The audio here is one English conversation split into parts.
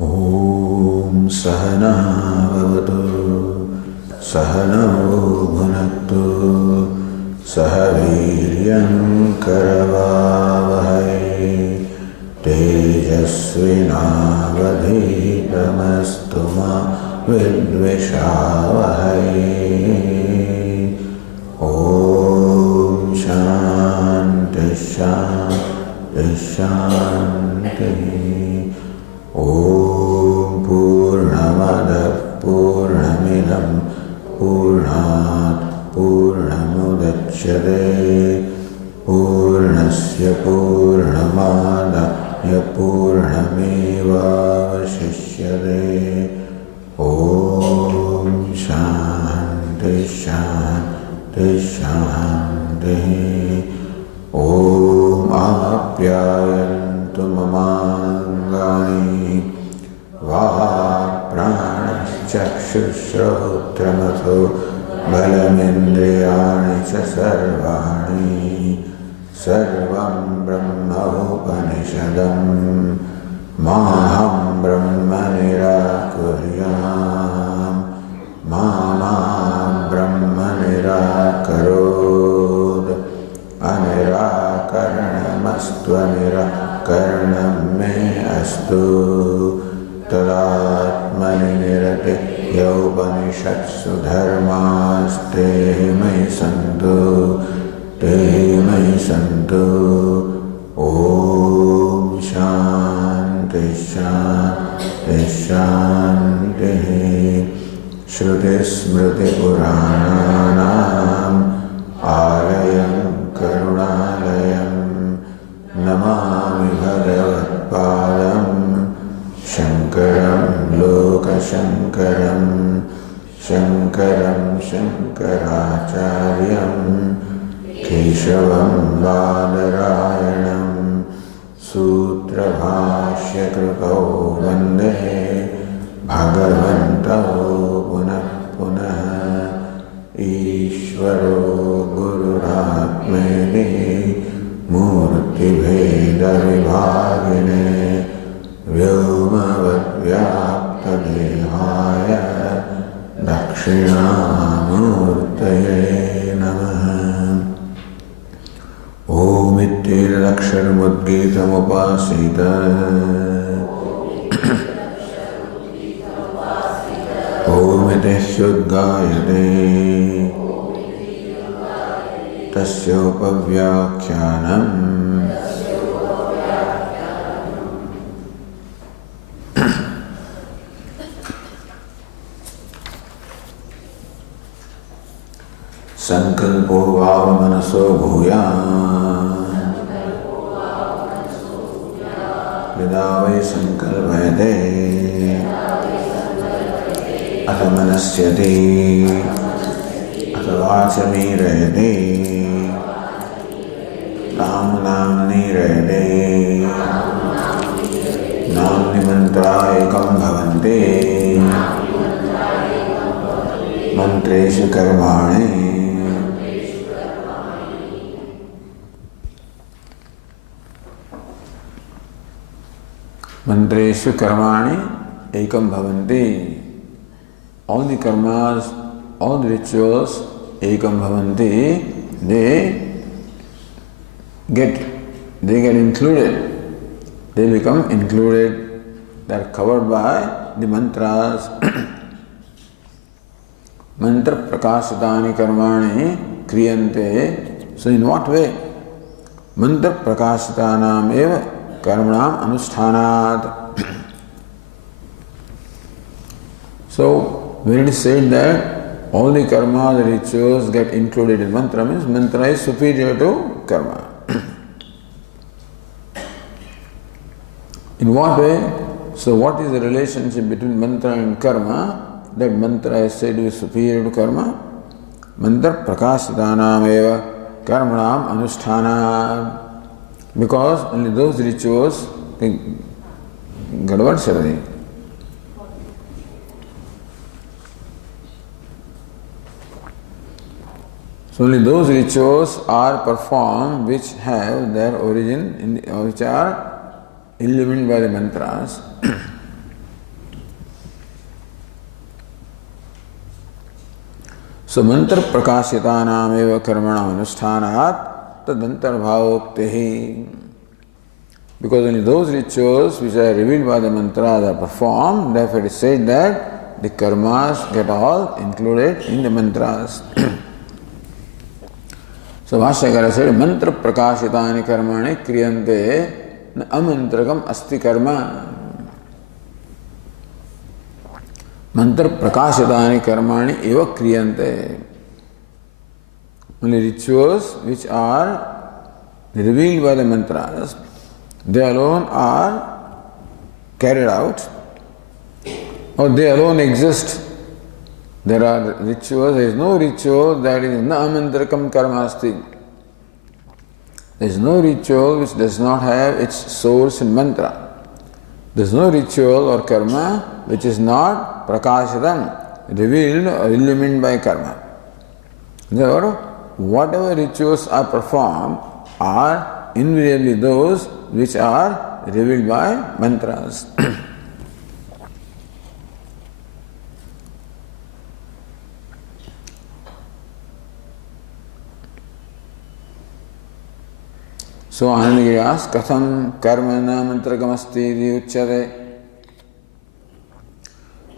Om Sahana Bhavatu Sahano Bhunaktu Sahaviryam Karavavahai Tejasvinavadhitamastu ma vidvishavahai. Om Shanti Shanti Shanti. Om Purnamada Purnamidam Purnat Purnamudachyate Purnasya Purnamadaya Purnamevavashishyate. Om Shanti Shanti Shanti. Om Apyayantu Mamangani Vāprāṇaścakṣuśrotramatho balamindriyāni ca sarvāni sarvam brahma upanishadam maham brahma nirakuryam mama brahma nirakarod anirakaranamastu anirakaranam me astu tadatmani nirate yaupanishatsu dharmaste mai santu. Om Shanti Shanti Shanti. Shruti Smriti Purananam Alayam Karunalayam Namami Bhagavat Padam Shankaram Loka Shankaram Shankaram Shankaracharyam Keshavam Badarayanam Sutra Bhashya Kripau Vande Bhagavantau Punah Punah Ishvaro Gururatmene Murti Bheda Vibhagine Vyomavad Vyapta Dehaya Dakshinamurtaye Namaha. Om Ittiraksharamudgitamupasita Om Itishyudgayate Tasyopavyakyanam. Sankalpo vāvamanaso bhūyāt vidāvai sankalpayate ata manasyate ata vācamirayate namnirayate namni mantrāyakam bhavante mantreshu karmāni. Mantreshu karmani ekam bhavanti. All the karmas, all the rituals, ekam bhavanti, they get included. They become included. They are covered by the mantras. Mantra prakasatani karmani kriyante. So in what way? Mantra prakasatanam eva karmanam anushthanat. So when it is said that all the karma, the rituals get included in mantra, means mantra is superior to karma. In what way? So what is the relationship between mantra and karma? That mantra is said to be superior to karma. Mantra prakashatanam eva karmanam anushthanam. Because only those rituals gadavad sharadi. So only those rituals are performed which have their origin which are illumined by the mantras. So mantra prakashitanam eva karmanam anusthanat tadantarbhavoktehi. Because only those rituals which are revealed by the mantras are performed, therefore it is said that the karmas get all included in the mantras. So Bhashyakara said, mantra prakashitani karmani kriyante na amantrakam asti karma. Mantra prakashitani karmani eva kriyante. Only rituals which are revealed by the mantras, they alone are carried out, or they alone exist. There are rituals, there is no ritual that is na amantrakam karma asti. There is no ritual which does not have its source in mantra. There is no ritual or karma which is not prakashitam, revealed or illumined by karma. Therefore, whatever rituals are performed are invariably those which are revealed by mantras. So Anandagiri asks, Katham karmana mantrakamasti uchyate.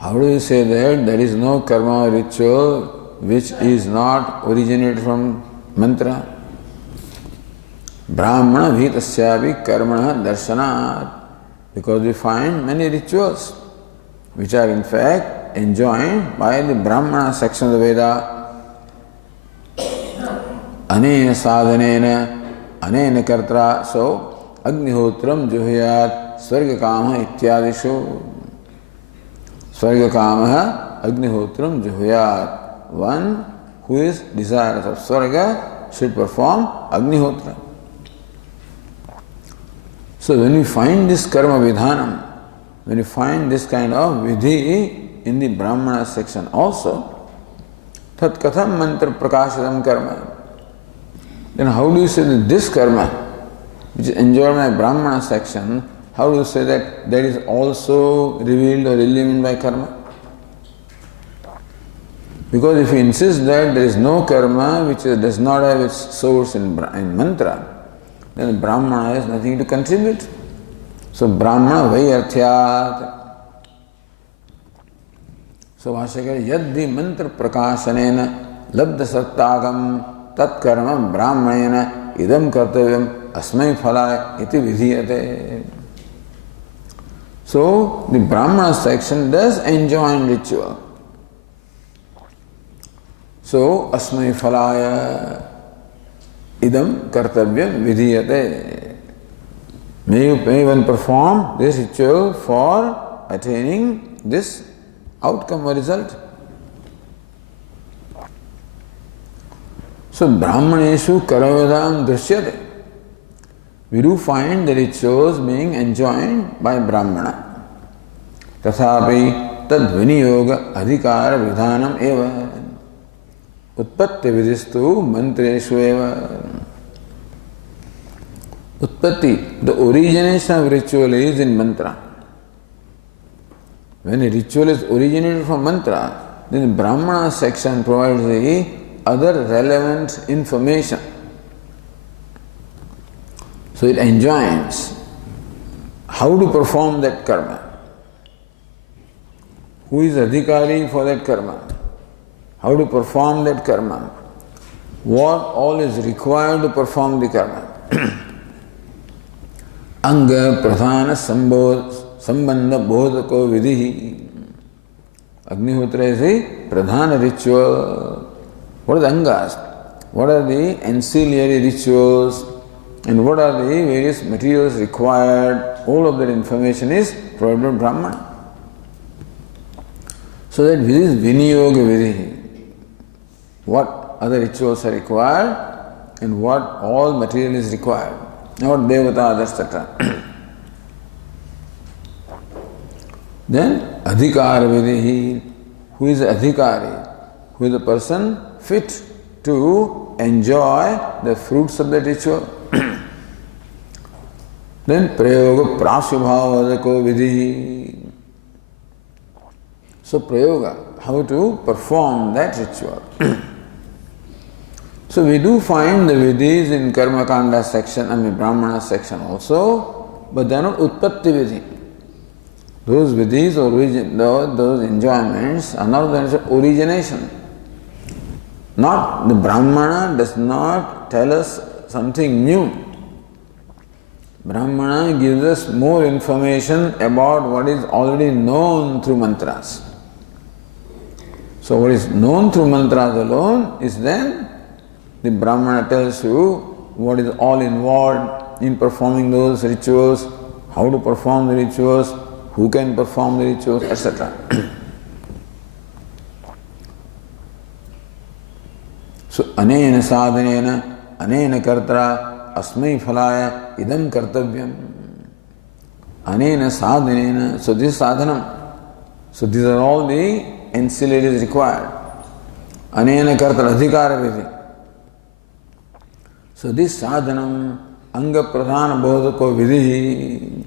How do you say that there is no karma or ritual which is not originated from mantra? Brahmana bhitasyapi karmana darshanat. Because we find many rituals which are in fact enjoined by the Brahmana section of the Veda. Anena sadhanena anena kartra, so agnihotram juhyat swargakama ityadishu. Swargakama agnihotram juhyat. One who is desirous of swarga should perform agnihotra. So when we find this karma vidhanam, when we find this kind of vidhi in the Brahmana section also, tat katham mantra prakashitam karma. Then how do you say that this karma, which is enjoyed by Brahmana section, how do you say that that is also revealed or illumined by karma? Because if you insist that there is no karma which does not have its source in mantra, then Brahmana has nothing to contribute. So Brahmana vayarthyat. So Bhashyakara, yaddi mantra prakashanena labda sattagam tat karmam brahmanena idam kartavyam asmai phalaya iti vidhiyate. So the Brahmana section does enjoin ritual. So asmai phalaya idam kartavyam vidhiyate. May one perform this ritual for attaining this outcome or result. So Brahmaneshu karavedam drishyate. We do find the rituals being enjoined by Brahmana. Tathapi tad viniyoga adhikara vidhanam eva. Utpatti vidhistu mantreshu eva. Utpatti, the origination of ritual is in mantra. When a ritual is originated from mantra, then the Brahmana section provides the other relevant information. So it enjoins how to perform that karma. Who is adhikari for that karma? How to perform that karma? What all is required to perform the karma? Anga pradhana sambandha bodhako vidhi. Agnihotra is a pradhana ritual. What are the angas? What are the ancillary rituals? And what are the various materials required? All of that information is provided by Brahmana. So that this is viniyoga vidhi. What other rituals are required and what all material is required. Not devata, etc. Then adhikara vidhi. Who is adhikari? Who is the person fit to enjoy the fruits of the ritual? Then prayoga prasubhavadako vidhi. So prayoga, how to perform that ritual. So we do find the vidhis in Karma Kanda section, Brahmana section also, but they are not Utpatti vidhi. Those vidhis, those enjoyments are not the origination. Not the Brahmana does not tell us something new. Brahmana gives us more information about what is already known through mantras. So what is known through mantras alone is then the Brahmana tells you what is all involved in performing those rituals, how to perform the rituals, who can perform the rituals, etc. So anena sadhanena, anena kartara, asmai phalaya, idam kartavyam. Anena sadhanena, so this is sadhanam. So these are all the ancillaries required. Anena kartara adhikara vidhi. So this sadhanam, anga pradhana bodhako vidhi.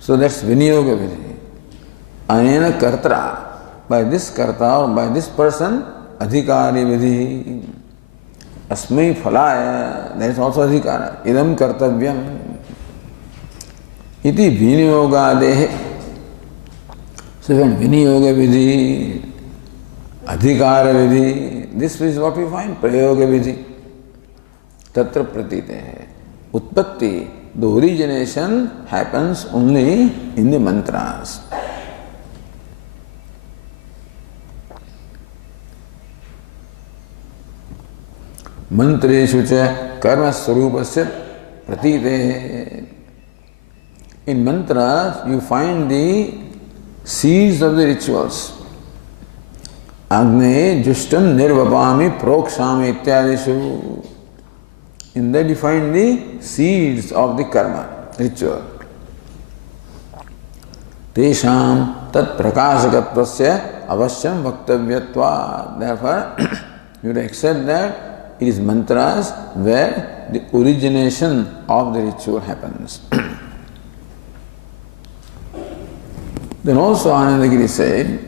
So that's vinyoga vidhi. Anena kartara, by this karta or by this person, adhikari vidhi. Asmai phalaya, that is also adhikara. Idam kartavyam. Iti vinyoga dehe. So when vinyoga vidhi, adhikara vidhi, this is what we find, prayoga vidhi. Tatra pratite. Utpatti, the origination happens only in the mantras. Mantreshu cha karma swarupasya pratite. In mantras, you find the seeds of the rituals. Agne justam nirvapami prokshami ityadishu. In that you find the seeds of the karma ritual. Tesham tat prakashakatvasya avasyam vaktavyatva. Therefore, you would accept that it is mantras where the origination of the ritual happens. Then also Anandagiri said,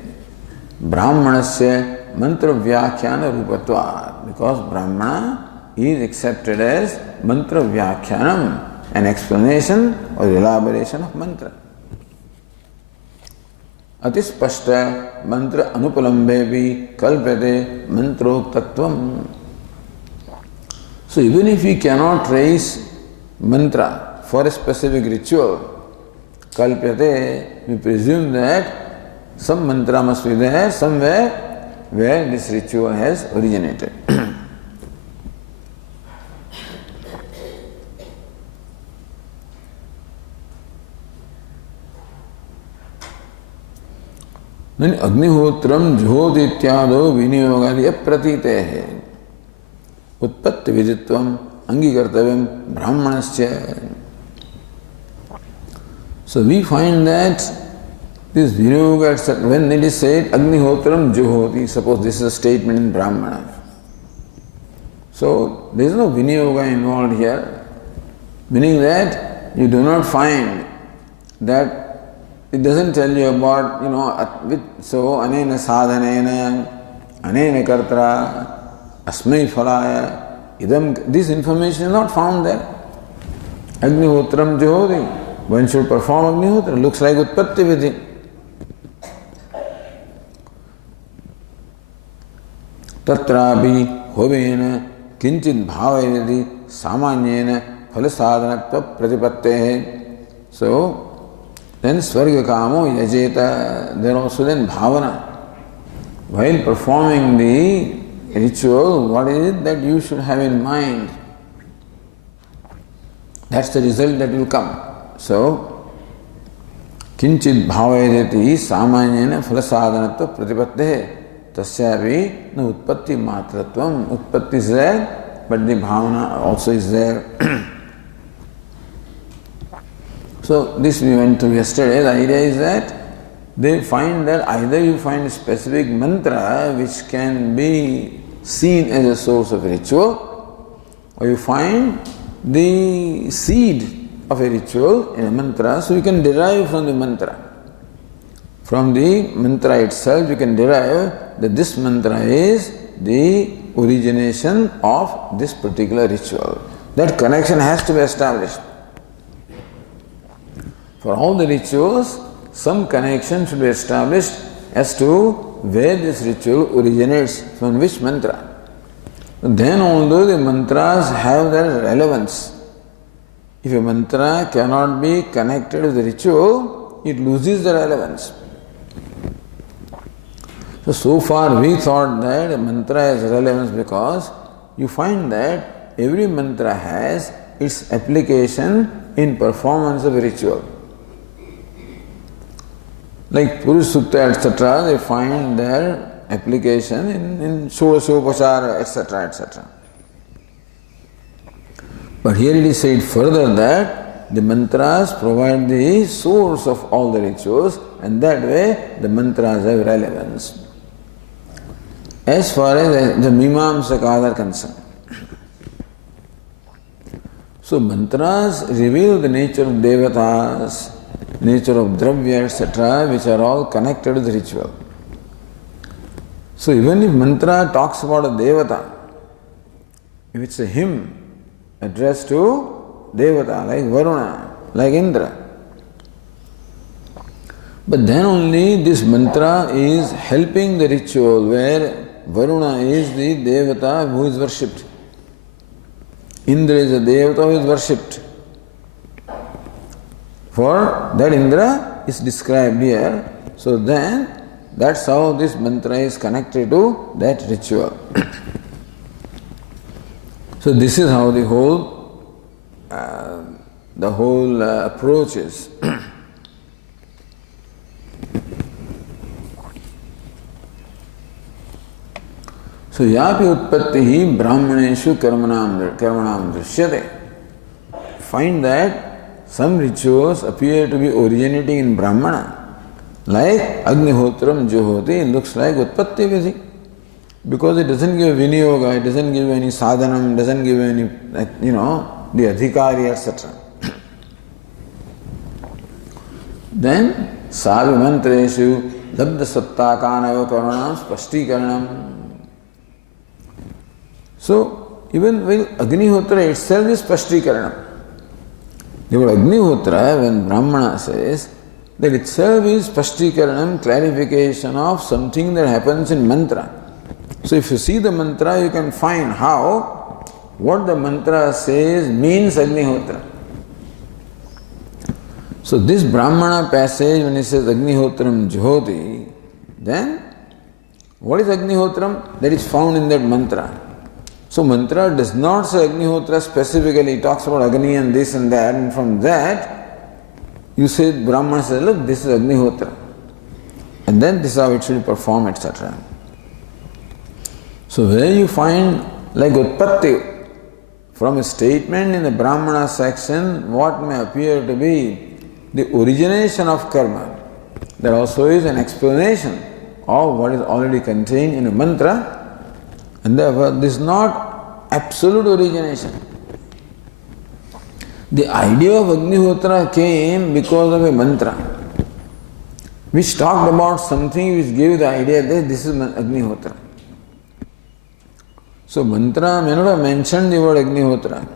Brahmanasya mantra vyakhyana rupatva, because Brahmana is accepted as mantra vyakhyanam, an explanation or elaboration of mantra. Atispashta mantra anupalambevi kalpyate mantroktatvam. So even if we cannot trace mantra for a specific ritual, kalpyate, we presume that some mantra must be there somewhere where this ritual has originated. Then Agnihotram Jhoti Ityado Viniyogadi Apratite Utpatti Viditvam Angikartavyam Brahmanasya. So we find that this Viniyoga, when it is said Agnihotram Juhoti, suppose this is a statement in Brahmana. So there is no Viniyoga involved here, meaning that you do not find that it doesn't tell you about, so anena sadhanena, anena kartara, asmai phalaya, idam, this information is not found there. Agnihotram Juhoti. One should perform Agnihotra. Looks like Utpatti vidhi. Tatrapi hovena kinchit bhavayati samanyena phalasadhanatva pratipattehe. So, then Swarga Kamo Yajeta, there also then Bhavana. While performing the ritual, what is it that you should have in mind? That's the result that will come. So, Kinchit Bhavayati Samanyena Phalasadhanatva Pratipattehe Tasyavi na Utpatti Matratvam. Utpatti is there, but the Bhavana also is there. So this we went through yesterday. The idea is that they find that either you find a specific mantra which can be seen as a source of ritual, or you find the seed of a ritual in a mantra, so you can derive from the mantra. From the mantra itself you can derive that this mantra is the origination of this particular ritual. That connection has to be established. For all the rituals, some connection should be established as to where this ritual originates, from which mantra. Then although the mantras have their relevance, if a mantra cannot be connected with the ritual, it loses the relevance. So far we thought that a mantra has relevance because you find that every mantra has its application in performance of a ritual. Like Purush Sukta, etc., they find their application in Shodasopachara, etc., etc. But here it is said further that the mantras provide the source of all the rituals, and that way the mantras have relevance. As far as the Mimamsakas are concerned, so mantras reveal the nature of devatas, nature of dravya, etc., which are all connected with the ritual. So even if mantra talks about a devata, if it's a hymn addressed to devata, like Varuna, like Indra, but then only this mantra is helping the ritual where Varuna is the devata who is worshipped. Indra is a devata who is worshipped. For that Indra is described here. So then that's how this mantra is connected to that ritual. So this is how the whole approach is. So yapi utpattihi brahmaneshu karmanam drishyate. Find that some rituals appear to be originating in Brahmana. Like Agnihotram Juhoti looks like Utpatti Vidhi. Because it doesn't give Vinyoga, it doesn't give any sadhanam, doesn't give any, the adhikari, etc. Then Savi Mantreshu Labda Sattakanava Karanam Spashtikaranam. So, even when Agnihotra itself is Spashtikaranam. The word Agnihotra, when Brahmana says, that itself is Spashtikaranam, clarification of something that happens in mantra. So if you see the mantra, you can find how what the mantra says means Agnihotra. So this Brahmana passage, when it says Agnihotram Jyoti, then what is Agnihotram? That is found in that mantra. So mantra does not say Agnihotra specifically, it talks about Agni and this and that, and from that you say, Brahmana says, look, this is Agnihotra. And then this is how it should perform, etc. So where you find, like Utpatti, from a statement in the Brahmana section, what may appear to be the origination of karma, that also is an explanation of what is already contained in a mantra, and therefore this is not absolute origination. The idea of Agnihotra came because of a mantra, which talked about something which gave the idea that this is Agnihotra. So mantra may not have mentioned the word Agnihotra,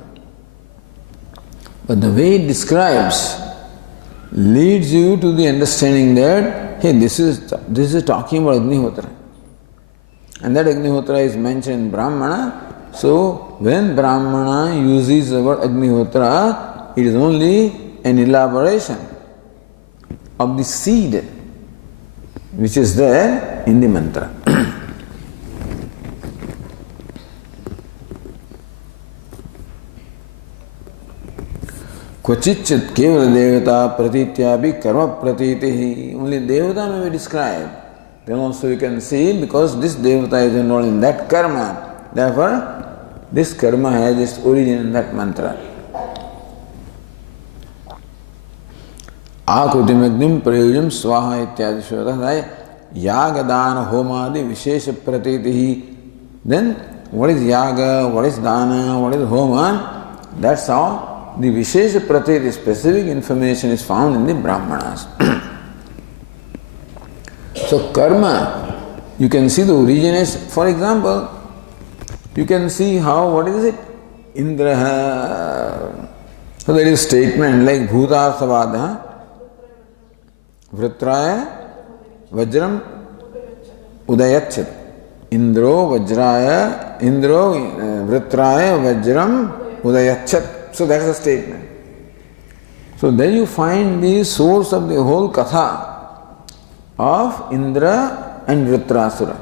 but the way it describes leads you to the understanding that, hey, this is talking about Agnihotra. And that Agnihotra is mentioned in Brahmana. So when Brahmana uses the word Agnihotra, it is only an elaboration of the seed which is there in the mantra. Kvachitchit kevala devata pratityapi karma pratitihi. Only devata may be described. Then also you can see, because this devata is involved in that karma, therefore this karma has its origin in that mantra. Akutimagnim prayujam swaha ityadi shvata. Yagadana homadi vishesha pratitihi. Then what is yaga, what is dana, what is homa? That's how the vishesha pratiti, specific information is found in the Brahmanas. So karma, you can see the origin is, for example, you can see how, what is it? Indraha. So there is a statement like Bhutarthavad, Vritraya Vajram Udayachat. Indro Vritraya Vajram Udayachat. So that's a statement. So there you find the source of the whole katha of Indra and Vritrasura.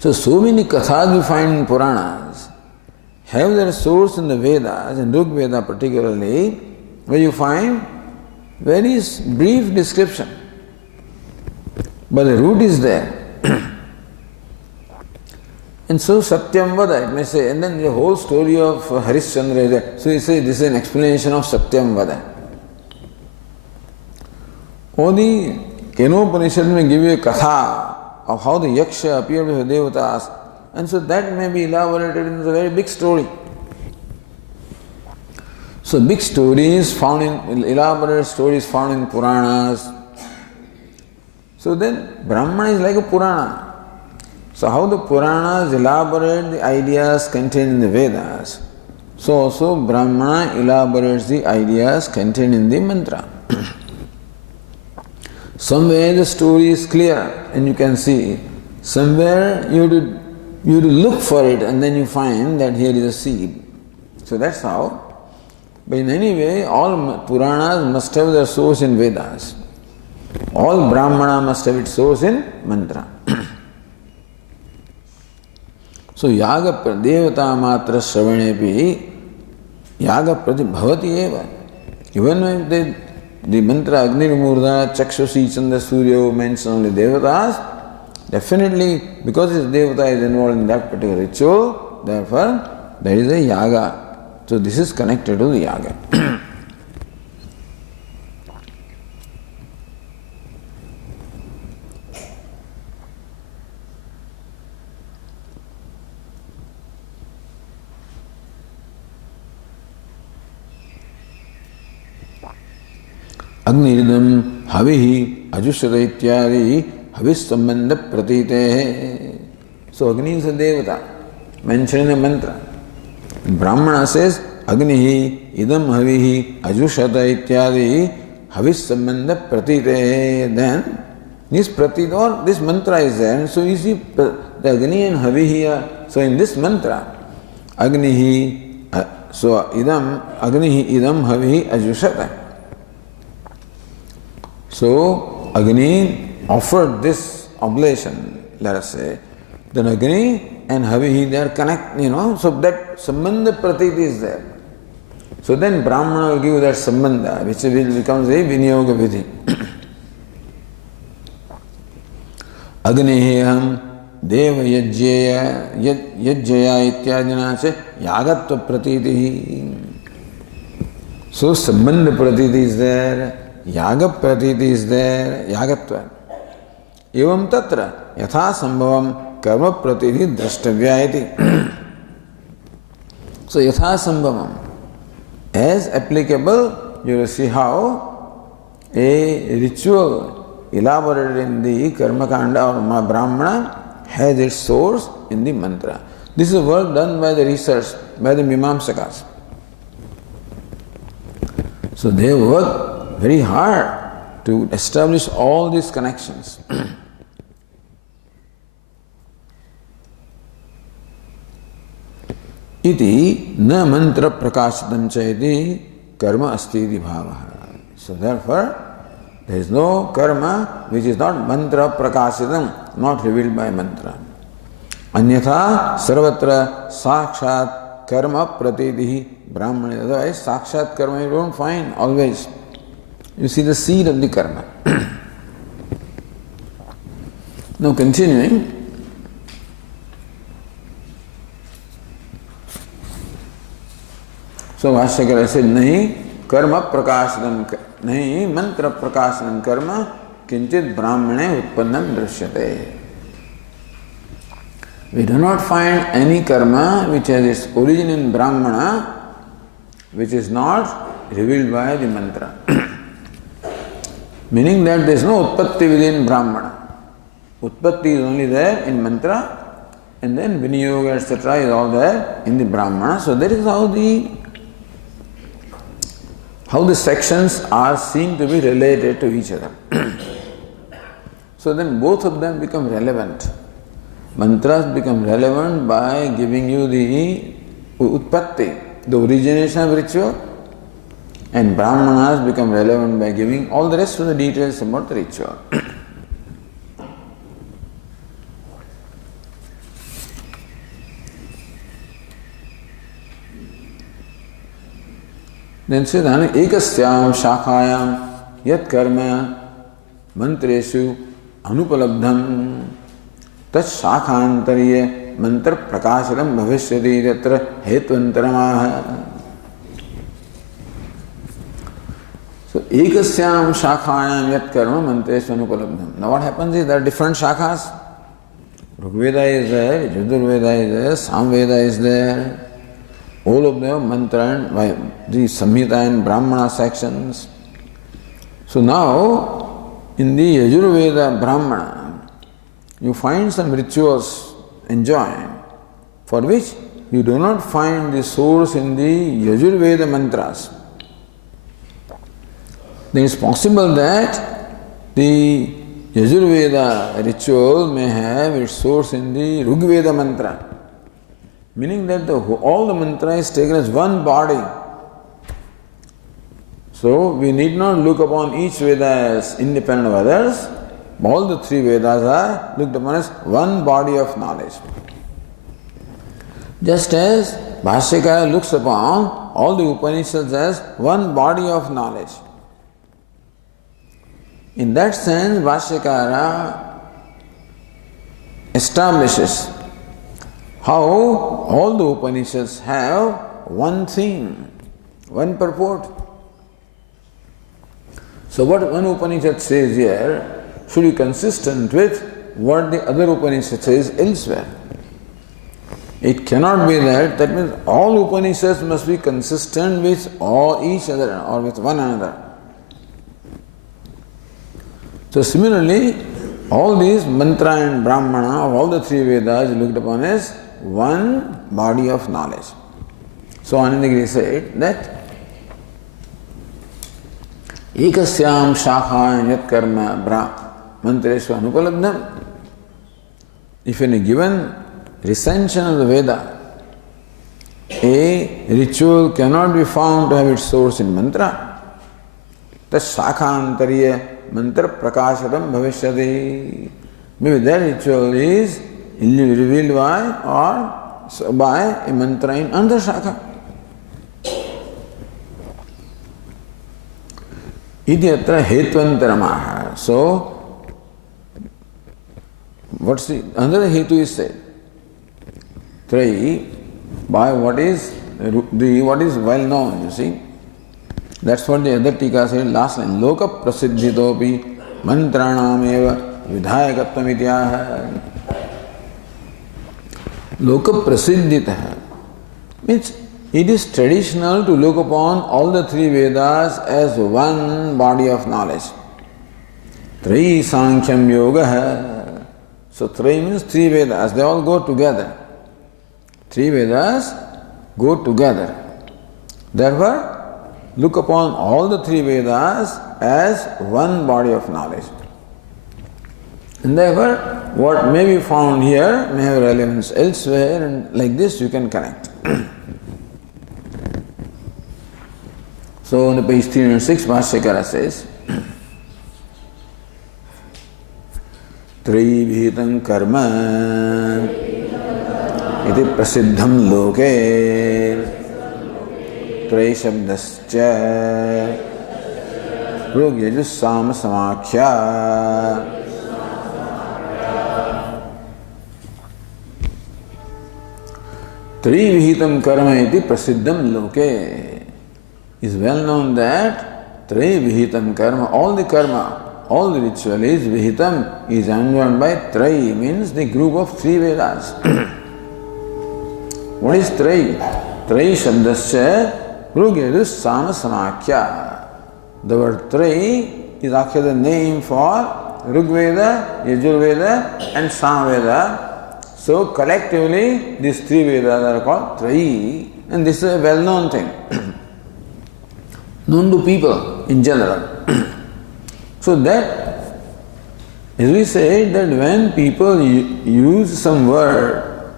So many kathas you find in Puranas have their source in the Vedas, in Rig Veda particularly, where you find very brief description. But the root is there. And so Satyam Vada, it may say, and then the whole story of Harishchandra is there. So you say this is an explanation of Satyam Vada. Or the Upanishad may give you a katha of how the Yaksha appeared with the Devatas, and so that may be elaborated in a very big story. So big stories found in, elaborate stories found in Puranas. So then Brahmana is like a Purana. So how the Puranas elaborate the ideas contained in the Vedas, so also Brahmana elaborates the ideas contained in the mantra. Somewhere the story is clear and you can see, somewhere you have to look for it and then you find that here is a seed. So that's how. But in any way, all Puranas must have their source in Vedas. All Brahmana must have its source in mantra. So yaga devata matra shravanephi yaga prati bhavati eva. Even if the mantra Agni Murda, Chakshushi, Chanda, Surya mentions only devatas, definitely because his devata is involved in that particular ritual, therefore there is a yaga. So this is connected to the yaga. Agniridam havihi ajushata ityadi havis sambandha pratite. So Agni is a devata mentioned in the mantra. Brahmana says Agnihi idam havihi ajushata ityadi havis sambandha pratite. Then this pratit or this mantra is there. And so you see the Agni and havihi. So in this mantra, Agnihi, so idam, Agnihi idam havihi ajushata. So Agni offered this oblation, let us say. Then Agni and Havihi, they are connect, so that Sambandha Pratit is there. So then Brahmana will give that Sambandha, which becomes a Vinyoga Vidhi. Agniheham Deva Yajjaya Ityadina se Yagatva Pratiti. So Sambandha Pratit is there. Yaga Pratiti is there, Yagatva. Evam Tatra, Yatha Sambhavam, Karma Pratiti Drashtavya iti. So Yatha Sambhavam, as applicable, you will see how a ritual elaborated in the Karma Kanda or Brahmana has its source in the mantra. This is a work done by the research, by the Mimamsakas. So they work very hard to establish all these connections. Iti na mantra prakashitam chaiti karma asti iti bhavaha. So therefore, there is no karma which is not mantra prakashitam, not revealed by mantra. Anyatha sarvatra sakshat karma pratitihi brahmana. Otherwise, sakshat karma you don't find always. You see the seed of the karma. Now continuing. So Bhashyakara said, Nahi karma prakashanam, nahi mantra prakashanam karma kinchit brahmane utpannam drishyate. We do not find any karma which has its origin in Brahmana, which is not revealed by the mantra. Meaning that there is no utpatti within Brahmana. Utpatti is only there in mantra, and then Viniyoga, etc. is all there in the Brahmana. So that is how the sections are seen to be related to each other. So then both of them become relevant. Mantras become relevant by giving you the utpatti, the origination of ritual, and Brahmanas become relevant by giving all the rest of the details about the ritual. Then says, ekasyam shakhayam yat karma mantreshu anupalabdham tat shakhantariye mantra prakasharam bhavishyati yatra hetvantaramaha. So, ekasyam shakhayam yat karma mantreshu anupalabdham. Now what happens is there are different shakhas. Rigveda is there, Yajurveda is there, Samveda is there. All of them mantra and the Samhita and Brahmana sections. So now, in the Yajurveda Brahmana, you find some rituals enjoined, for which you do not find the source in the Yajurveda mantras. Then it's possible that the Yajurveda ritual may have its source in the Rigveda mantra. Meaning that all the mantra is taken as one body. So we need not look upon each Veda as independent of others. All the three Vedas are looked upon as one body of knowledge. Just as Bhashyakara looks upon all the Upanishads as one body of knowledge. In that sense, Bhashyakara establishes how all the Upanishads have one theme, one purport. So what one Upanishad says here should be consistent with what the other Upanishad says elsewhere. It cannot be that means all Upanishads must be consistent with each other or with one another. So similarly, all these mantra and Brahmana of all the three Vedas looked upon as one body of knowledge. So Anandagiri said that ekasyam shakhayam yat karma mantreshu anupalabdham. If in a given recension of the Veda, a ritual cannot be found to have its source in mantra, the shakhantariya mantra prakashatam bhavishyati. Maybe that ritual is revealed by a mantra in another shakha. Iti atra hetvantaramaha. So, another hetu is said. Three, by what is well known, you see. That's what the other tika said last line. Loka prasiddhitopi mantranam eva vidhayakatvam ityaha. Loka prasiddhitaha means it is traditional to look upon all the three Vedas as one body of knowledge. Tri Sankhyam Yoga. So three means three Vedas, they all go together. Three Vedas go together. Therefore, look upon all the three Vedas as one body of knowledge. And therefore, what may be found here may have relevance elsewhere, and like this you can connect. So, on page 306, Bhashyakara says, Trivihitam karma iti prasiddham loke Trei shabdascha Rugyajus sama samakhya. Trivihitam karma iti prasiddham loke. Is well known that Trivihitam karma, all the ritual is Vihitam, is enjoined by Tri, means the group of three Vedas. What is Tri? Tri shabdascha Rugyadus sama samakhya. The word Tri is actually the name for Rig Veda, Yajur Veda and Sam Veda. So collectively these three Vedas are called Trayi, and this is a well-known thing, known to people in general. So that, as we say, that when people use some word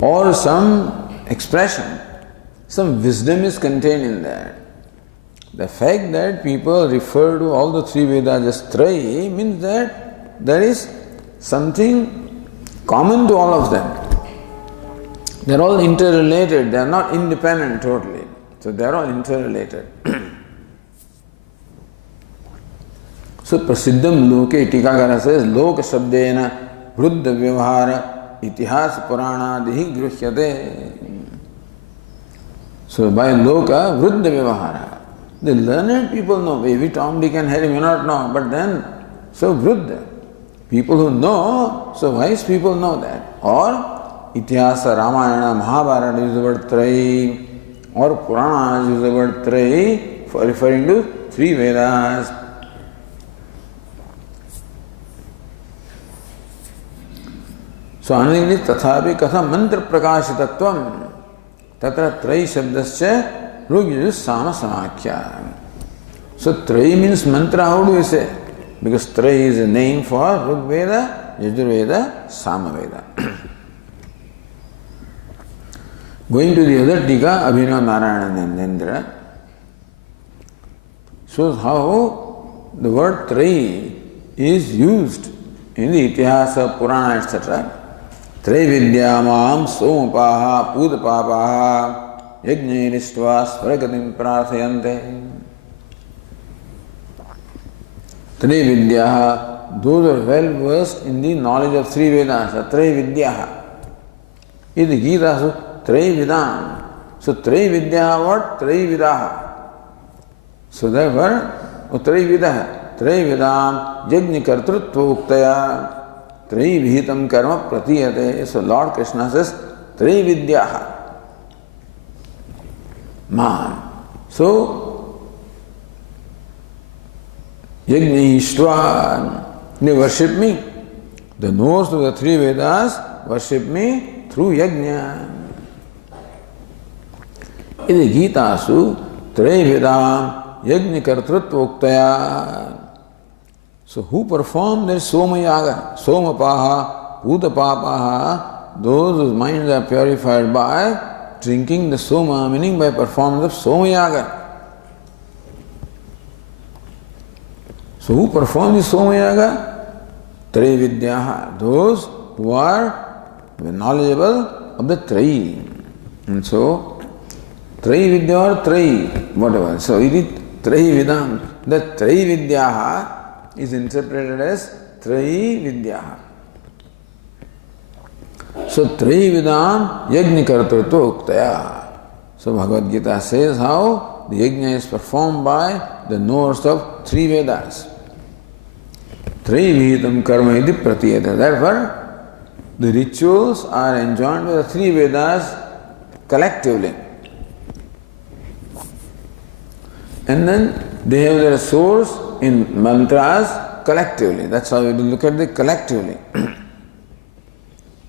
or some expression, some wisdom is contained in that. The fact that people refer to all the three Vedas as Trayi means that there is something common to all of them. They are all interrelated, they are not independent totally. So they are all interrelated. So Prasiddham Loke, Tikakara says, Loka Shabdena Vruddha Vyavahara Itihas Puranadihi Gruhyate. So by Loka, Vruddha Vyavahara. The learned people know, maybe Tom, Dick and Harry may not know, but then, so Vruddha. People who know, so wise people know that. Or Itihasa, Ramayana, Mahabharata use the word Trayi, or Puranas use the word Trayi for referring to three Vedas. So Anili Tathapi Katha Mantra Prakashitatvam Tatra Trayi Shabdascha Rugyus Sama Samakhya. So Trayi means mantra, how do we say? Because Trayi is a name for Rig Veda, Yajur Veda, Sama Veda. Going to the other Tika, Abhinav Narayanandendra, shows how the word Trayi is used in the Itihasa, Purana, etc. Trayividyamam somapaha pudapapaha yajnairistva swaragatim prarthayante. Trayividyaha, those are well versed in the knowledge of three Vedas, Trayividyaha. In the Gita, so Trayividam. So Trayividyaha what? Trayividaha. So therefore, Trayividaha, Trayividam, Yajnakartrutva uktaya. Trayivihitam karma pratiyate. So Lord Krishna says, Trayividyaha. Man. So, Yajna they worship me. The knowers of the three Vedas worship me through Yajna. In the Gita, Su, Trayividam, Yajna Kartrutva uktaya. So who perform their Soma Yaga? Somapaha, Bhutapapaha, those whose minds are purified by drinking the Soma, meaning by performance of Soma Yaga. So who perform the Soma Yaga? Trayividyaha, those who are knowledgeable of the Trayi. And so, Trayividya or Trayi, whatever. So it is Trayividam. The Trayividyaha is interpreted as Trayividyaha. So Trayividam Yajnakartrutva uktaya. So Bhagavad Gita says how the yajna is performed by the knowers of three Vedas. Trayivihitam karma iti pratiyate. Therefore, the rituals are enjoined by the three Vedas collectively. And then they have their source in mantras collectively. That's how we look at it collectively.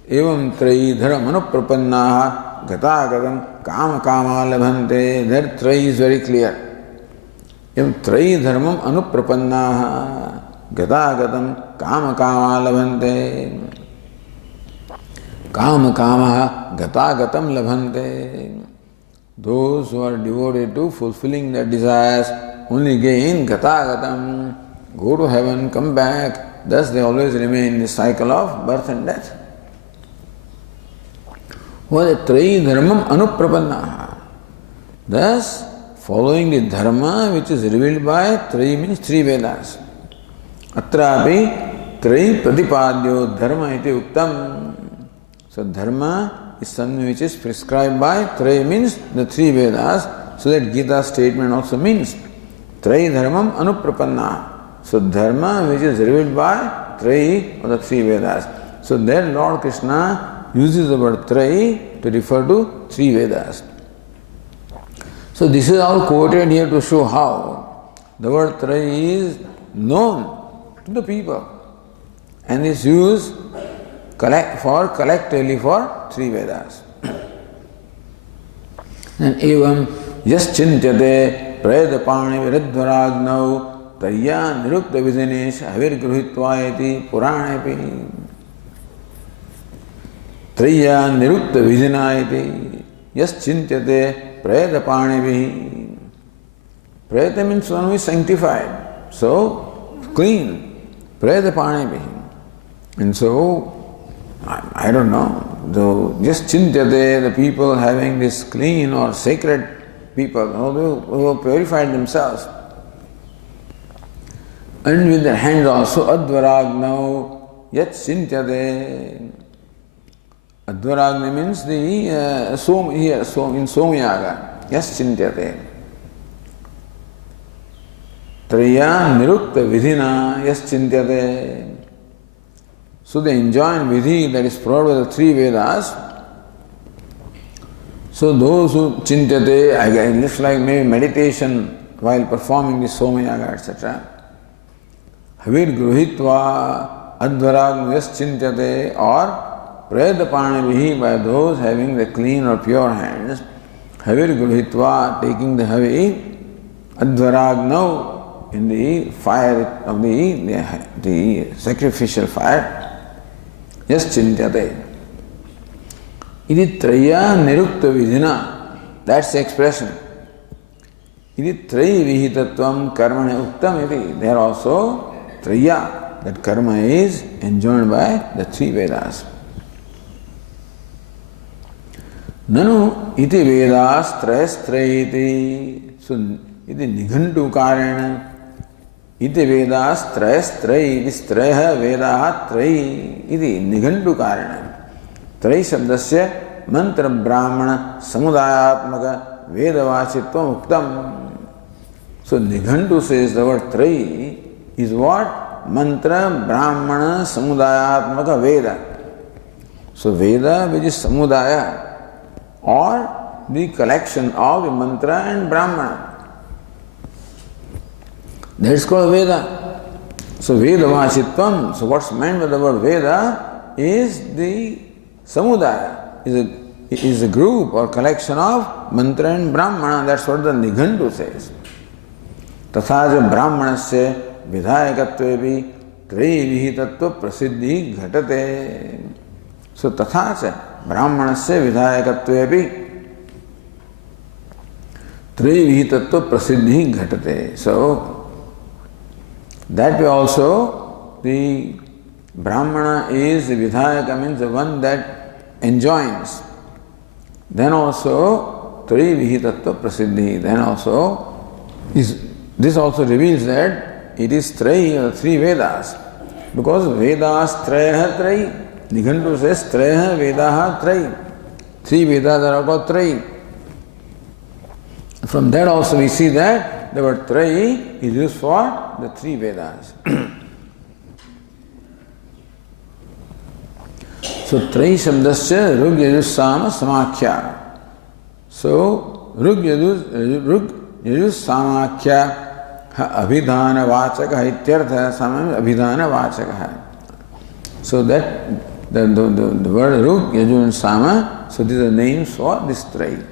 Evam Trayi dharam anuprapannaha gatagatam kama kama labhante. That Trayi is very clear. Evam Trayi dharmam anuprapannaha gatagatam kama kama labhante. Kama kama gatagatam labhante. Those who are devoted to fulfilling their desires only gain gatagatam, go to heaven, come back. Thus they always remain in the cycle of birth and death. What is Trayi dharmam anuprapannaha? Thus, following the dharma which is revealed by Trayi means three Vedas. Atrapi Trayi pratipadyo dharma iti uktam. So dharma is something which is prescribed by Trayi means the three Vedas. So that Gita statement also means Trayi dharmam anuprapanna. So dharma which is revealed by Trayi or the three Vedas. So there Lord Krishna uses the word Trayi to refer to three Vedas. So this is all quoted here to show how the word Trayi is known to the people. And is used collectively for three Vedas. And evam yaschintyate prayadapani viradvaragnau tarya nirukta vidinesh avirgruhitvayati puranepi. Traya nirukta vidinayati yaschintyate prayadapanivihi. Prayata means one who is sanctified, so clean. Prayadapanivihi. And so, I don't know, though just chintyate, the people having this clean or sacred people who have purified themselves. And with their hands also, advaragnau yat chintyate. Advaragna means the som here, in Somyaga, yas chintyate. Traya nirukta vidhina yas chintyate. So they enjoin vidhi that is provided by the three Vedas. So those who chintyate, it looks like maybe meditation while performing the Somyaga, etc. Havir gruhitva advaragna yas chintyate, or prayadapanivihi, by those having the clean or pure hands. Havir gruhitva, taking the havi, advaragnau, in the fire of the sacrificial fire. Yes, chintyate. Iti traya nirukta vidhina. That's the expression. Iti trayi vihitatvam karmane uktam iti. There also traya, that karma is enjoined by the three Vedas. Nanu iti Vedas trayasтрayiti. So, iti nighantu karena. Iti Vedas trayastrayi, this trayah Vedaha trayi, iti nighantu karana. Trayi shabdasya mantra brahmana samudayatmaka vedavachitvam uktam. So nighantu says the word trayi is what? Mantra brahmana samudayatmaka veda. So Veda which is samudaya, or the collection of the mantra and brahmana. That's called Veda. So Vedavachitvam. So what's meant by the word Veda is the samudaya, is a group or collection of mantra and brahmana. That's what the Nighantu says. Tathaja brahmanasya vidhayakatvevi trayi vihitatva prasiddhi ghatate. So tathaja brahmanasya vidhayakatvevi trayi vihitatva prasiddhi ghatate. So that way also the Brahmana is the Vidhayaka, means the one that enjoins. Then also Tri Vihitatva Prasiddhi. Then also this also reveals that it is Trayi or three Vedas. Because Vedas Trayaha Trayi. Nighantu says Trayaha Vedaha Trayi. Three Vedas are called Trayi. From that also we see that the word Trayi is used for the three Vedas. So Trayi Shabdasya Rug Yajus Sama Samakhya. So Rug Yajus Samakhya Abhidhana Vachaka Ityartha Samam Abhidhana Vachaka. So that the word Rug Yajus and Sama, so these are names for this Trayi.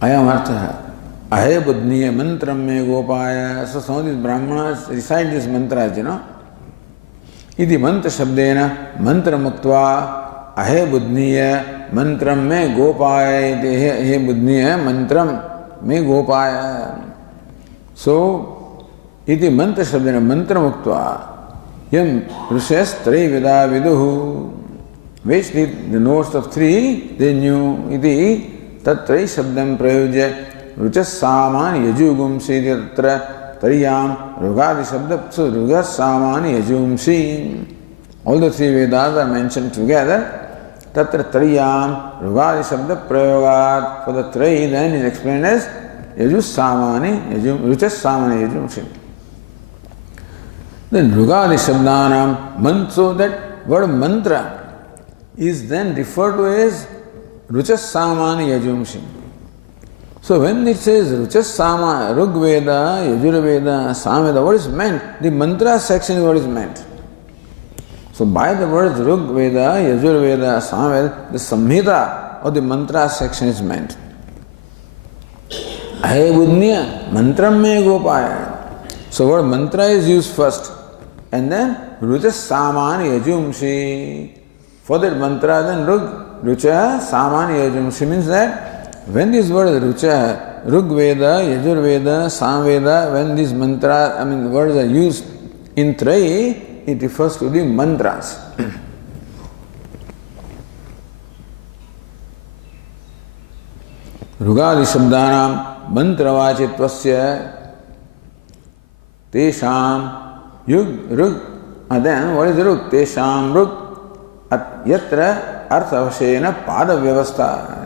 Ayam artha. Ahe buddhiya mantram me gopaya. So some of these brahmanas recite this mantra, you know. Iti mantra shabdena mantra muktva ahe buddhiya mantram me gopaya. He buddhiya mantram me gopaya. So, iti mantra shabdena mantra muktva yam rushas tri vida viduhu. Which the notes of three they knew. Iti Tattrai Shabdam Prayujya Ruchas Samani Yajugumsi Tatra Tariyam Rugadi Shabda. So Rugas Samani Yajugumsi. All the three Vedas are mentioned together. Tatra Tariyam Rugadi Shabda Prayogat. For the Trayi then is explained as Yajus Samani Ruchas Samani Yajugumsi. Then Rugadi Shabdanam, so that word mantra is then referred to as Ruchas Samani Yajumsi. So when it says Ruchas Sama, Rug Veda, Yajurveda, Samveda, what is meant? The mantra section is what is meant. So by the words Rug Veda, Yajurveda, Samveda, the Samhita or the mantra section is meant. Ahe Budniya, Mantram me Gopaya. So word mantra is used first. And then Ruchas Saman Yajumshi. For that mantra then Rucha Saman Yajumshi means that when this word is Rucha, Rug Veda, Yajurveda, Samveda, when these mantras, words are used in Trayi, it refers to the mantras. Rugadi Shabdanam Mantravachittvasya Tesham Yug Rug. And then what is Rug? Tesham Rug Yatra Arthavashena Pada Vyavastha.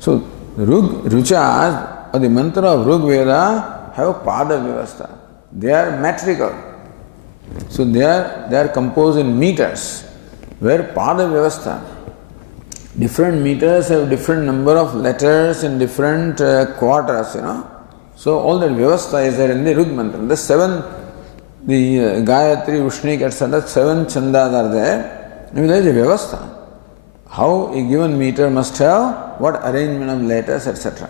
So Rug, Ruchas or the mantra of Rug Veda have a Pada Vyavastha. They are metrical. So they are composed in meters, where Pada Vyavastha. Different meters have different number of letters in different quarters, So all that Vyavastha is there in the Rug mantra. The Gayatri, Ushnik, etc., 7 chandas are there. There is a Vyavastha. How a given meter must have what arrangement of letters, etc.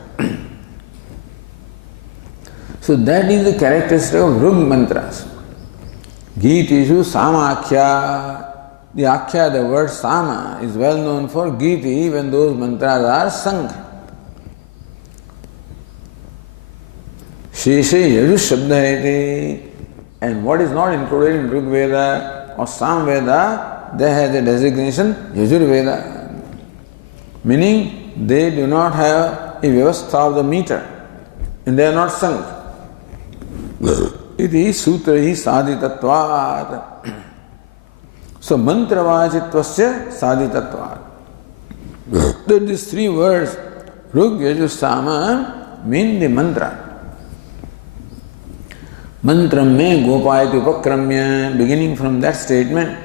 So that is the characteristic of Rug mantras. Geetishu Samakhya. The Akhya, the word Sama, is well known for Geeti when those mantras are sung. Sheshe Yajus Shabdhareti. And what is not included in Rug Veda or Samveda, they have the designation Yajurveda. Meaning they do not have a Vyavastha of the meter and they are not sung. Iti Sutrahi Sadhitatvat. So Mantravachittvasya Sadhitatvat. That these 3 words, Rug, Yajus, Sama, mean the mantra. Mantram me gopayati upakramya, beginning from that statement,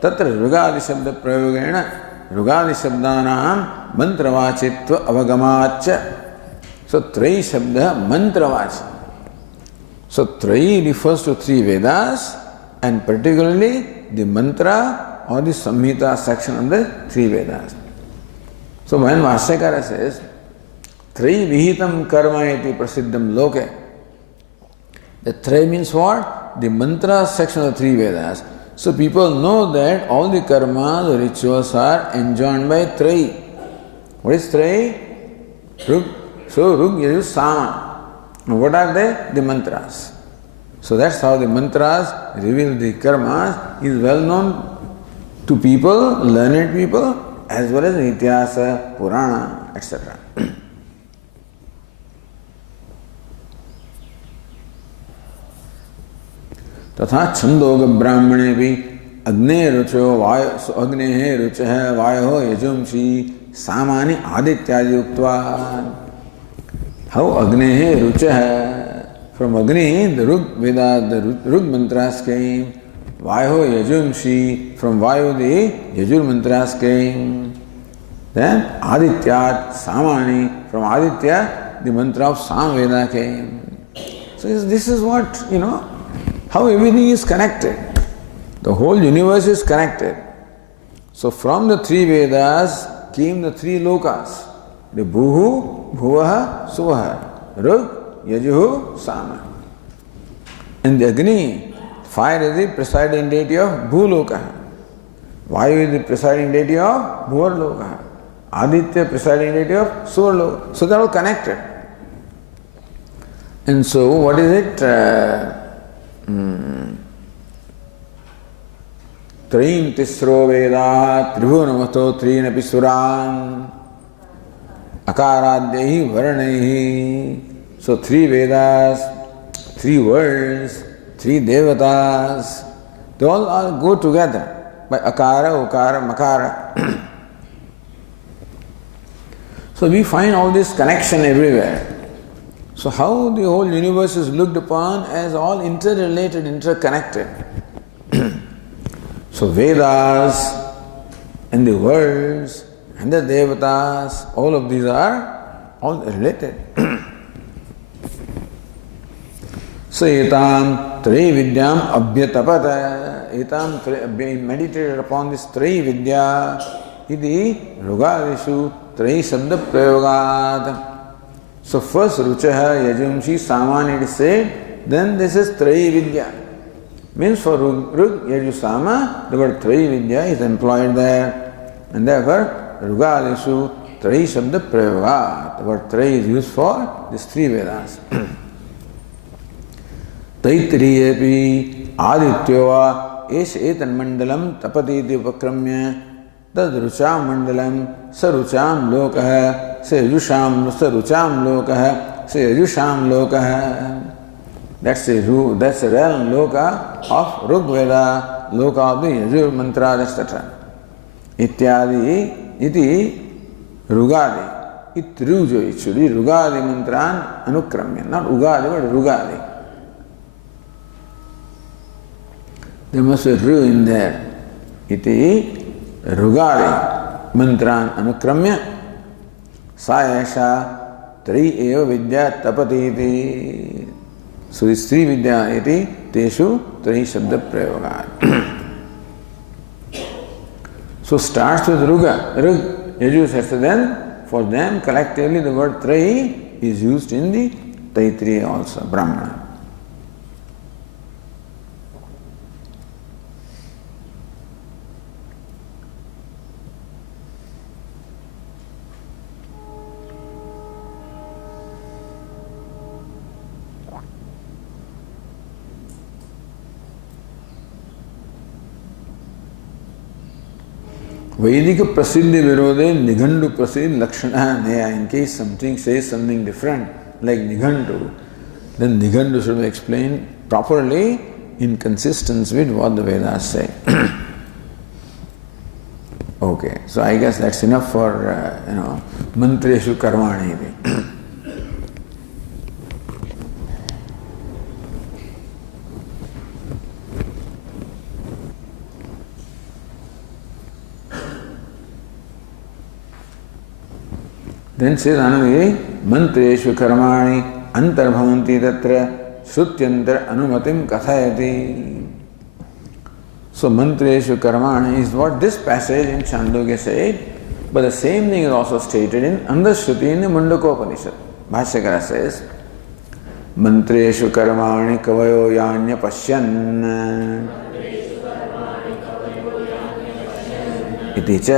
tatra rugadi shabda prayogena, rugadi shabdanam mantravachitva avagamacha. So Trayi shabda mantravachi. So Trayi refers to 3 Vedas and particularly the mantra or the Samhita section of the 3 Vedas. So when Vashyakara says, Trayi vihitam karma iti prasiddham loke, the Trayi means what? The mantra section of the 3 Vedas. So people know that all the karmas, the rituals are enjoined by Trayi. What is Trayi? Rug. So Rug, Yajus, Sama. Now what are they? The mantras. So that's how the mantras reveal the karmas is well known to people, learned people, as well as Ityasa, Purana, etc. तथा छंदोग ब्राह्मणे भी अग्ने रुचो वायु अग्ने रुच है वायो यजुंसी सामान्य आदित्यादि उक्त्वा. How अग्ने रुच है? From Agni, the Rug Veda, the Rug mantras came. Vayo Yajumshi, from Vayu the Yajur mantras came. Then Adityat Samani, from Aditya the mantra of Samveda came. So this is what, how everything is connected. The whole universe is connected. So from the 3 Vedas came the 3 lokas. The Bhuhu, Bhuvaha, Suvaha. Rug, Yajuhu, Sama. And the Agni, fire is the presiding deity of Bhuloka. Vayu is the presiding deity of Bhuvarloka. Aditya presiding deity of Suvarloka. So they are all connected. And so what is it? Traim Tisro Veda Tribhunamato Trinapi Suran Akaradyahi Varanahi. So 3 Vedas, 3 worlds, 3 Devatas, they all go together by Akara, Ukara, Makara. So we find all this connection everywhere. So how the whole universe is looked upon as all interrelated, interconnected. So Vedas and the worlds and the Devatas, all of these are all related. So etam Trei Vidyam Abhyatapata. Etam meditated upon this Trei Vidya. Iti Rugadishu Trei Sabda Prayogat. So first Ruchaha Yajumshi Saman it is said, then this is Trei Vidya. Means for Rug Yaju Sama, the word Trei Vidya is employed there. And therefore Rugadishu Trei Sabda Prayogat. The word Trei is used for these three Vedas. Taitriyepi Adityova Esh Etan Mandalam Tapati Upakramya Tad Rucham Mandalam Sarucham Lokaha Sayusham Sarucham Lokaha Sayusham Lokaha. That's a realm Loka of Rugveda, Loka of the Yajur Mantra, etc. Ityadi Iti Rugadi. Itrujo, it should be Rugadi Mantran Anukramya, not Ugadi but Rugadi. There must be Ru in there. Iti Rugadi Mantran Anukramya Sayasha Tri Eva Vidya Tapati iti. So this Tri Vidya iti Teshu Tri Shabda Prayogat. So starts with Ruga. Rug Yaju says, then for them collectively the word Tri is used in the Taitriya also, Brahmana. Vedic Prasiddhi Virode Nighandu Prasid Lakshana Neya. In case something says something different, like Nighandu, then Nighandu should be explained properly in consistence with what the Vedas say. Okay, so I guess that's enough for, Mantreshu Karmani. Then says Anandi, Mantreshu Karmani Antarbhavanti Tatra Shrutyantar Anumatim Kathayati. So Mantreshu Karmani is what this passage in Chhandogya said, but the same thing is also stated in another Shruti in the Mundakopanishad. Bhashyakara says, Mantreshu Karmani Kavayo Yanya Pashyan Iti cha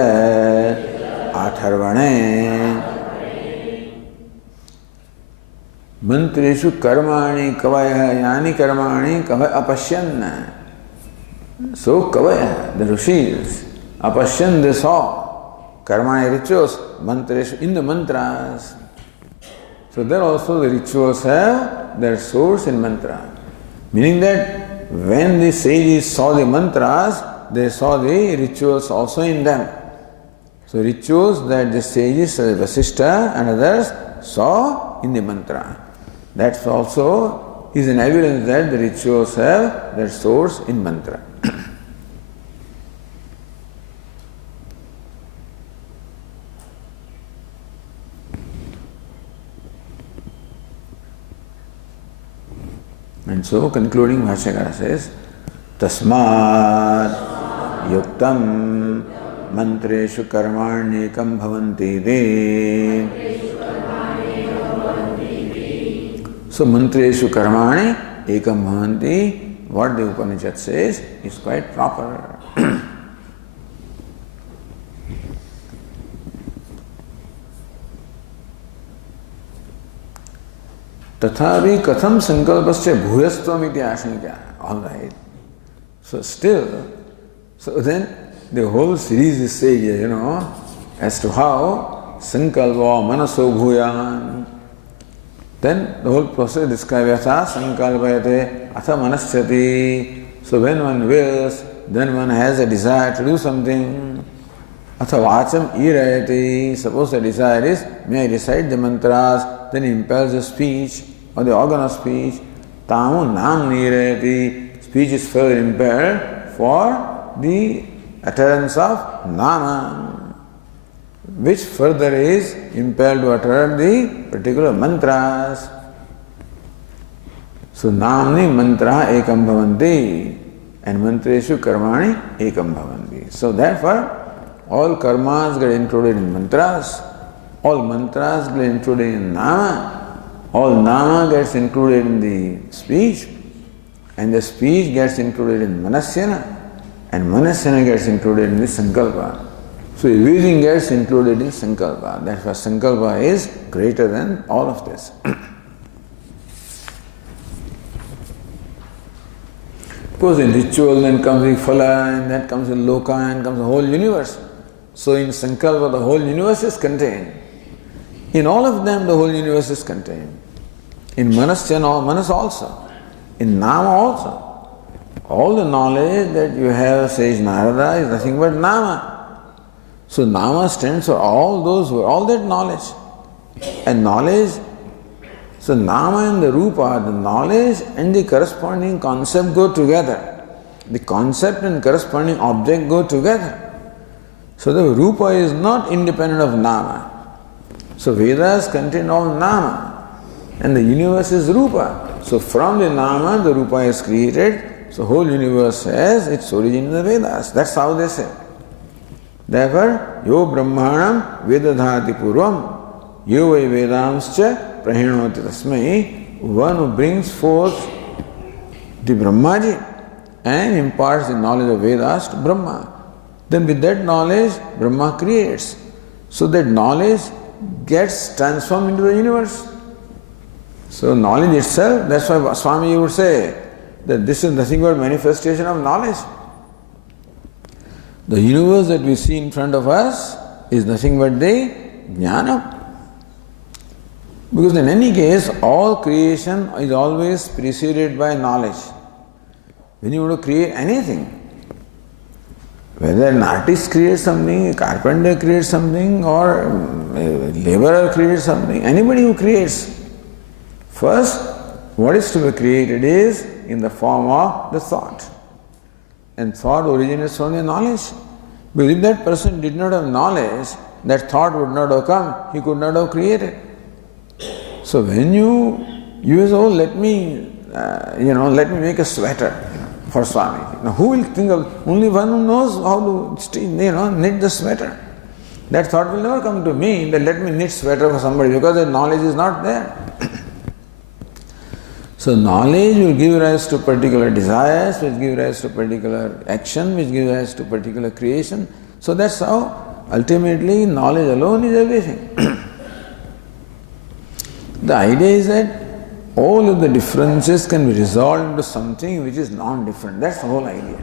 Atharvane. Mantreshu Karmani Kavaya Yani Karmani Kavaya Apashyan. So Kavaya, the Rishis, Apashyan they saw Karmani rituals, Mantreshu in the mantras. So there also the rituals have their source in mantra. Meaning that when the sages saw the mantras, they saw the rituals also in them. So rituals that the sages, Vasishtha and others saw in the mantra. That also is an evidence that the rituals have their source in mantra. And so concluding Bhashyakara says, Tasmat Yuktam Mantreshu Karmanyekam Bhavanti De. So Mantreshu Karmani Ekam Bhavanti, what the Upanishad says is quite proper. Tathavi Katham Sankalpasya Bhuyastvam iti Ashankya. Alright. So still, so then the whole series is saying, as to how Sankalpa Manaso Bhuyan. Then the whole process describes Yatha Sankalpayate Atha Manasyati. So when one wills, then one has a desire to do something. Atha Vacham Irayati. Suppose the desire is, may I recite the mantras, then impels the speech or the organ of speech. Tamu Nam Nirayati. Speech is further impaired for the utterance of Nama. which further is impelled to utter the particular mantras. So namni mantra ekam bhavanti and mantreshu karmani ekam bhavanti. So therefore, all karmas get included in mantras, all mantras get included in nama, all nama gets included in the speech, and the speech gets included in manasyana, and manasyana gets included in the sankalpa. So everything gets included in sankalpa. That's why sankalpa is greater than all of this. Of course, in ritual then comes the phala, and that comes in loka, and comes the whole universe. So in sankalpa the whole universe is contained. In all of them the whole universe is contained. In manasyana, manas also. In nama also. All the knowledge that you have, says Narada, is nothing but nama. So nama stands for all those, all that knowledge. And knowledge, so nama and the rupa, the knowledge and the corresponding concept go together. The concept and corresponding object go together. So the rupa is not independent of nama. So Vedas contain all nama, and the universe is rupa. So from the nama, the rupa is created. So whole universe has its origin in the Vedas. That's how they say. Therefore, yo brahmanam vedadhati purvam, yo vai vedamscha prahinoti tasmai, one who brings forth the Brahmaji and imparts the knowledge of Vedas to Brahma. Then with that knowledge, Brahma creates. So that knowledge gets transformed into the universe. So knowledge itself, that's why Swami would say that this is nothing but manifestation of knowledge. The universe that we see in front of us is nothing but the jnana. Because in any case, all creation is always preceded by knowledge. When you want to create anything, whether an artist creates something, a carpenter creates something, or a laborer creates something, anybody who creates, first, what is to be created is in the form of the thought. And thought originates from the knowledge. Because if that person did not have knowledge, that thought would not have come, he could not have created. So when you say, oh, let me make a sweater for Swami. Now who will think of, only one who knows how to knit the sweater. That thought will never come to me that let me knit sweater for somebody, because the knowledge is not there. So knowledge will give rise to particular desires, which give rise to particular action, which give rise to particular creation. So that's how ultimately knowledge alone is everything. The idea is that all of the differences can be resolved into something which is non-different. That's the whole idea.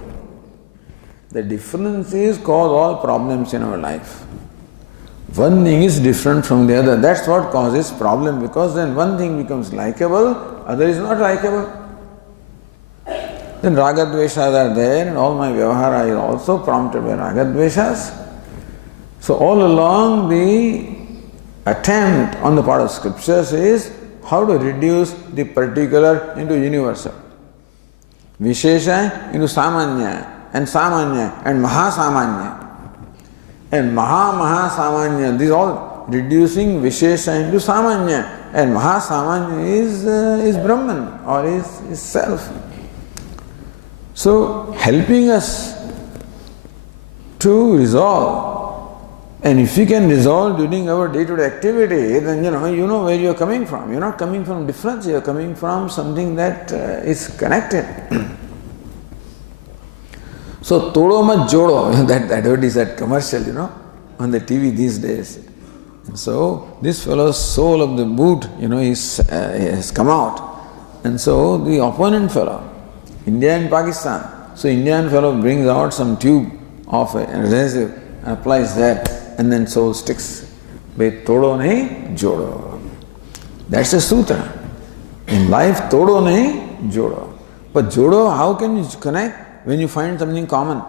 The differences cause all problems in our life. One thing is different from the other. That's what causes problem, because then one thing becomes likable, other is not likable. Then ragadveshas are there, and all my vyavahara is also prompted by ragadveshas. So all along the attempt on the part of scriptures is how to reduce the particular into universal. Vishesha into samanya and mahasamanya. And mahasamanya, these all reducing Vishesha into samanya. And mahasamanya is Brahman or is self. So helping us to resolve. And if you can resolve during our day-to-day activity, then you know where you are coming from. You are not coming from difference, you are coming from something that is connected. So, Todo mat jodo, that advertise, that commercial, on the TV these days. And so, this fellow's soul of the boot, has come out. And so, the opponent fellow, India and Pakistan. So, Indian fellow brings out some tube of an adhesive and applies that, and then soul sticks. By todo nahi jodo. That's a sutra. In life, todo nahi jodo. But jodo, how can you connect when you find something common?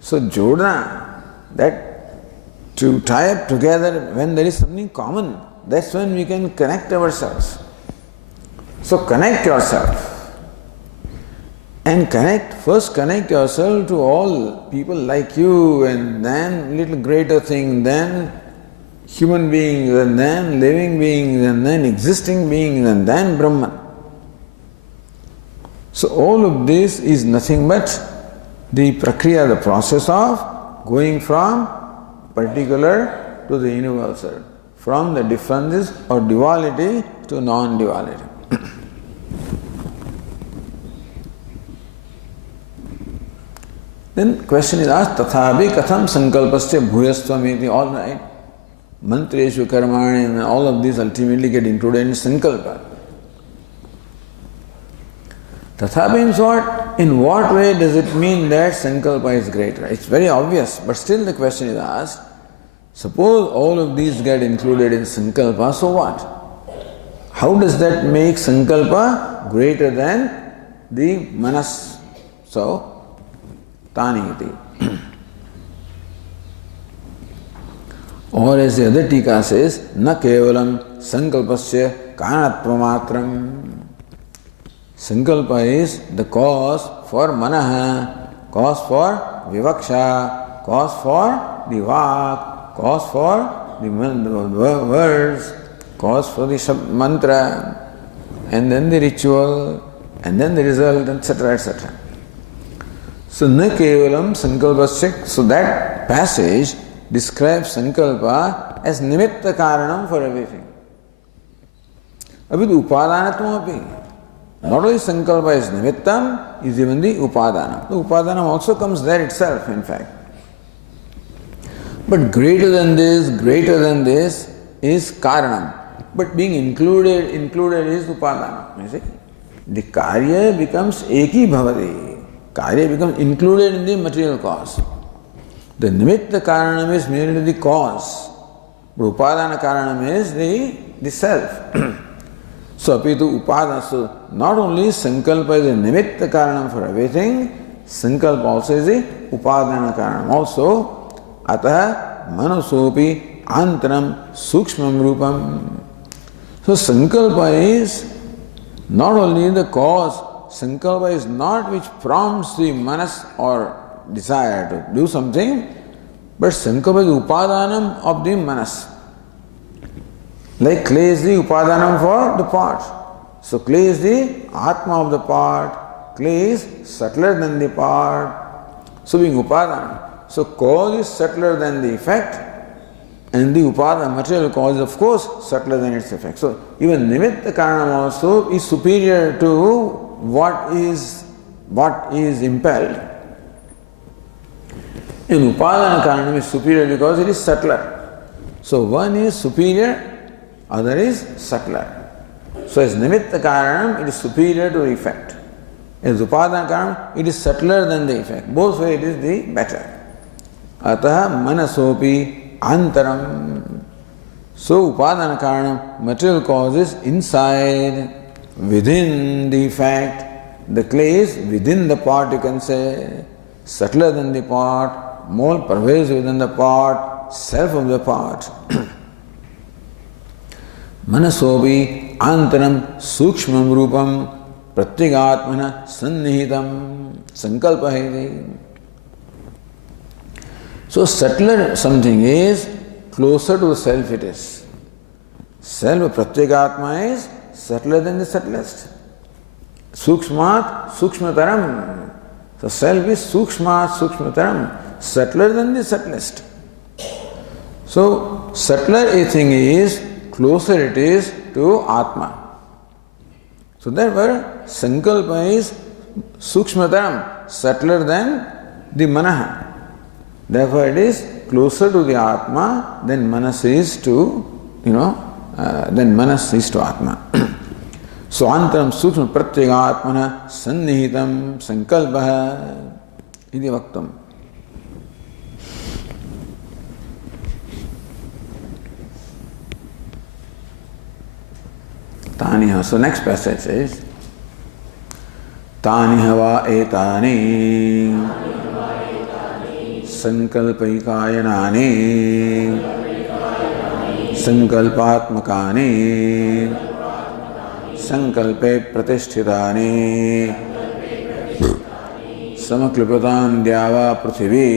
So jodna, that to tie up together when there is something common, that's when we can connect ourselves. So connect yourself. And first connect yourself to all people like you, and then little greater thing, then human beings, and then living beings, and then existing beings, and then Brahman. So all of this is nothing but the prakriya, the process of going from particular to the universal, from the differences or duality to non-duality. Then question is asked, Tathabi katham sankalpasya bhuyastvamiti. All right, mantreshu karmani and all of these ultimately get included in sankalpa. Tathapi means what? In what way does it mean that sankalpa is greater? It's very obvious, but still the question is asked, suppose all of these get included in sankalpa, so what? How does that make sankalpa greater than the manas? So, Taniti. Or as the other tika says, na kevalam sankalpasya karanatvamatram. Sankalpa is the cause for manaha, cause for vivaksha, cause for the vak, cause for the words, cause for the mantra, and then the ritual, and then the result, etc., etc. So, na kevalam sankalpasya, so that passage describes sankalpa as nimitta karanam for everything. Abhi upadanatvam api. Not only sankalpa is nimittam, is even the upadanam. The upadanam also comes there itself, in fact. But greater than this is karanam. But being included is upadanam. You see? The karya becomes eki bhavati. Karya becomes included in the material cause. The nimitta karanam is merely the cause. But upadana karanam is the self. So apitu upadana. So not only sankalpa is a nimitta karanam for everything, sankalpa also is a upadana karanam. Also, ataha manasopi antaram sukshmam rupam. So sankalpa is not only the cause, sankalpa is not which prompts the manas or desire to do something, but sankalpa is upadanam of the manas. Like clay is the upadanam for the pot. So clay is the atma of the pot. Clay is subtler than the pot. So being upadanam. So cause is subtler than the effect, and the upadana, material cause is of course subtler than its effect. So even nimitta karanam also is superior to what is impelled. In upadana karanam is superior because it is subtler. So one is superior, other is subtler. So as nimitta karanam, it is superior to the effect. As upadana karanam, it is subtler than the effect. Both ways it is the better. Ataha manasopi antaram. So upadana karanam, material cause is inside, within the effect. The clay is within the pot, you can say, subtler than the pot, more pervasive than the pot, self of the pot. Manasobi antaram sukshmam rupam pratyagatmana sannihitam sankalpa heti. So subtler something is, closer to the self it is. Self pratyagatma is subtler than the subtlest. Sukshmat sukshmataram. So self is sukshmat sukshmataram, subtler than the subtlest. So subtler a thing is, closer it is to Atma. So therefore, sankalpa is sukshmataram, subtler than the manaha. Therefore, it is closer to the Atma than manas is to, Atma. So antaram sukshma pratyagatmana sannihitam sankalpaha iti vaktam. Taniha. So next passage is Taniha va etani sankalpaikayanani sankalpatmakani sankalpe pratisthitani समक्लिपतां द्यावा पृथिवी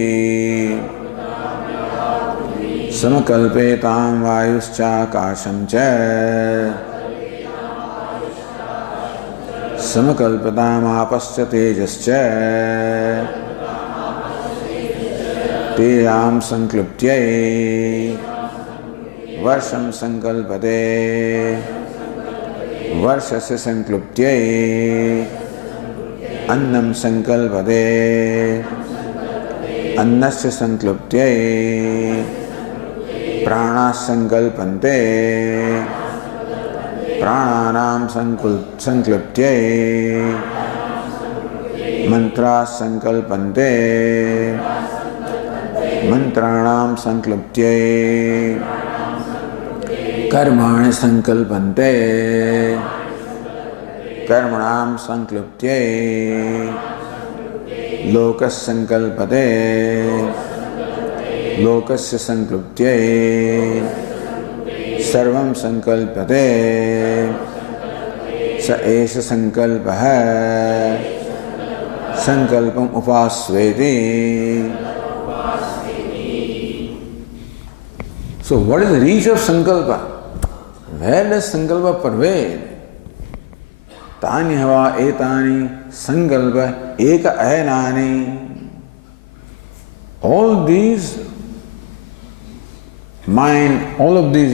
समकल्पेतां वायुश्चाकाशं च समकल्पतामापश्च तेजश्च तेषां संक्लृप्त्यै वर्षं संकल्पते वर्षस्य संक्लृप्त्यै अन्नं संकल्पते अन्नस्य संक्लृप्त्यै प्राणाः संकल्पन्ते प्राणानां संक्लृप्त्यै मंत्राः संकल्पन्ते मंत्राणां संक्लृप्त्यै कर्माणि संकल्पन्ते कर्मणां संक्लृप्त्यै लोकः संकल्पते लोकस्य संक्लृप्त्यै सर्वं संकल्पते स एष संकल्पः संकल्पम् उपास्वेति. So what is the reach of sankalpa? Where does sankalpa pervade? Tani hava etani sankalpa eka ayanani. All these mind, all of these,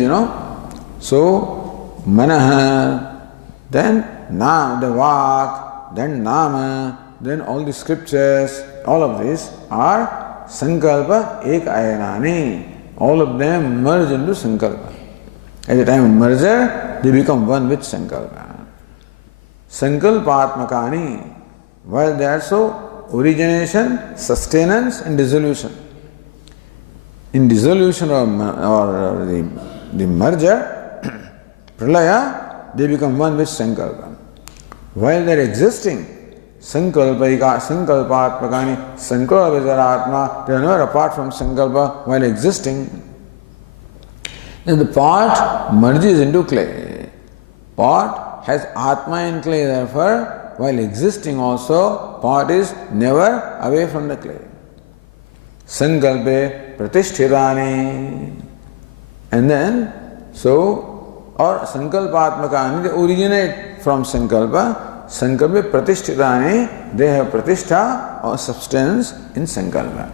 So manaha, then na, the vak, then nama, then all the scriptures, all of these are sankalpa eka ayanani. All of them merge into sankalpa. At the time of merger, they become one with sankalpa. Sankalpatmakani, while they are so, origination, sustenance and dissolution. In dissolution or the merger, pralaya, they become one with sankalpa. While they are existing, sankalpatmakani, sankalpa vijaratma, they are never apart from sankalpa while existing. Then the pot merges into clay. Pot has atma in clay, therefore, while existing also, pot is never away from the clay. Sankalpe pratisthitani. And then, or sankalpatmakani, they originate from sankalpa. Sankalpe pratisthitani, they have pratishtha or substance in sankalpa.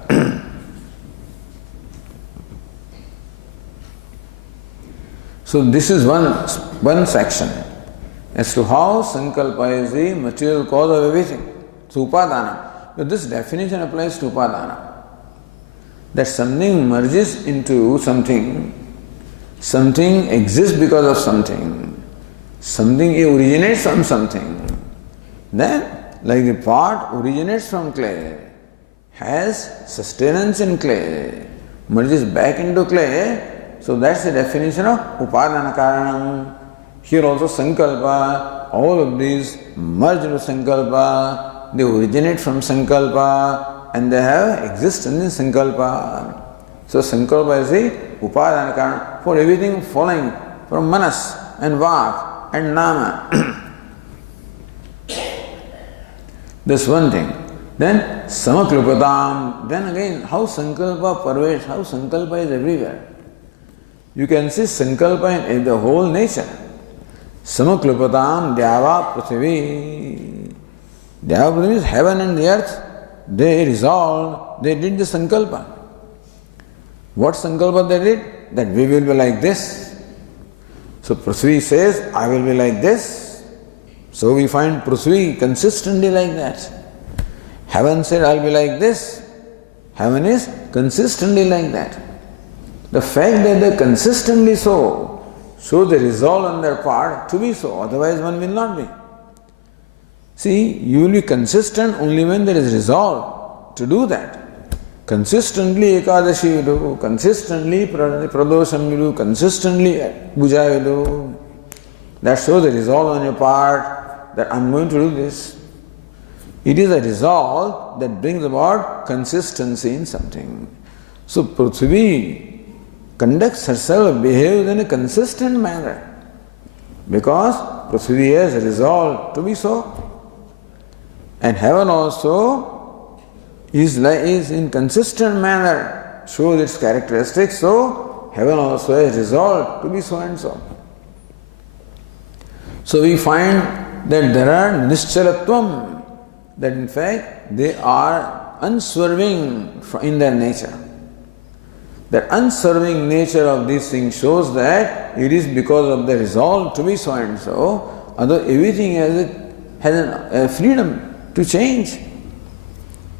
So this is one section as to how sankalpa is the material cause of everything. So upadana. But this definition applies to upadana. That something merges into something exists because of something originates from something. Then, like the pot originates from clay, has sustenance in clay, merges back into clay, so that's the definition of upadana karanam. Here also sankalpa, all of these merge into sankalpa, they originate from sankalpa, and they have existence in sankalpa. So sankalpa is the upadana karanam for everything following from manas and vak and nama. This one thing. Then samaklupatam. Then again, how sankalpa pervades, how sankalpa is everywhere. You can see sankalpa in the whole nature. Samaklupatam dyava prithvi. Dyava prithvi is heaven and the earth. They resolved, they did the sankalpa. What sankalpa they did? That we will be like this. So Prithvi says, I will be like this. So we find Prithvi consistently like that. Heaven said, I will be like this. Heaven is consistently like that. The fact that they consistently so, shows the resolve on their part to be so, otherwise one will not be. See, you will be consistent only when there is resolve to do that. Consistently Ekadashi you do, consistently Pradosham you do, consistently Puja you do. That shows the resolve on your part that I am going to do this. It is a resolve that brings about consistency in something. So Prithvi conducts herself, behaves in a consistent manner because Prithvi has resolved to be so. And heaven also is in consistent manner, shows its characteristics, so heaven also is resolved to be so and so. So we find that there are nischalatvam, that in fact they are unswerving in their nature. That unswerving nature of these things shows that it is because of the resolve to be so and so, although everything has a freedom to change.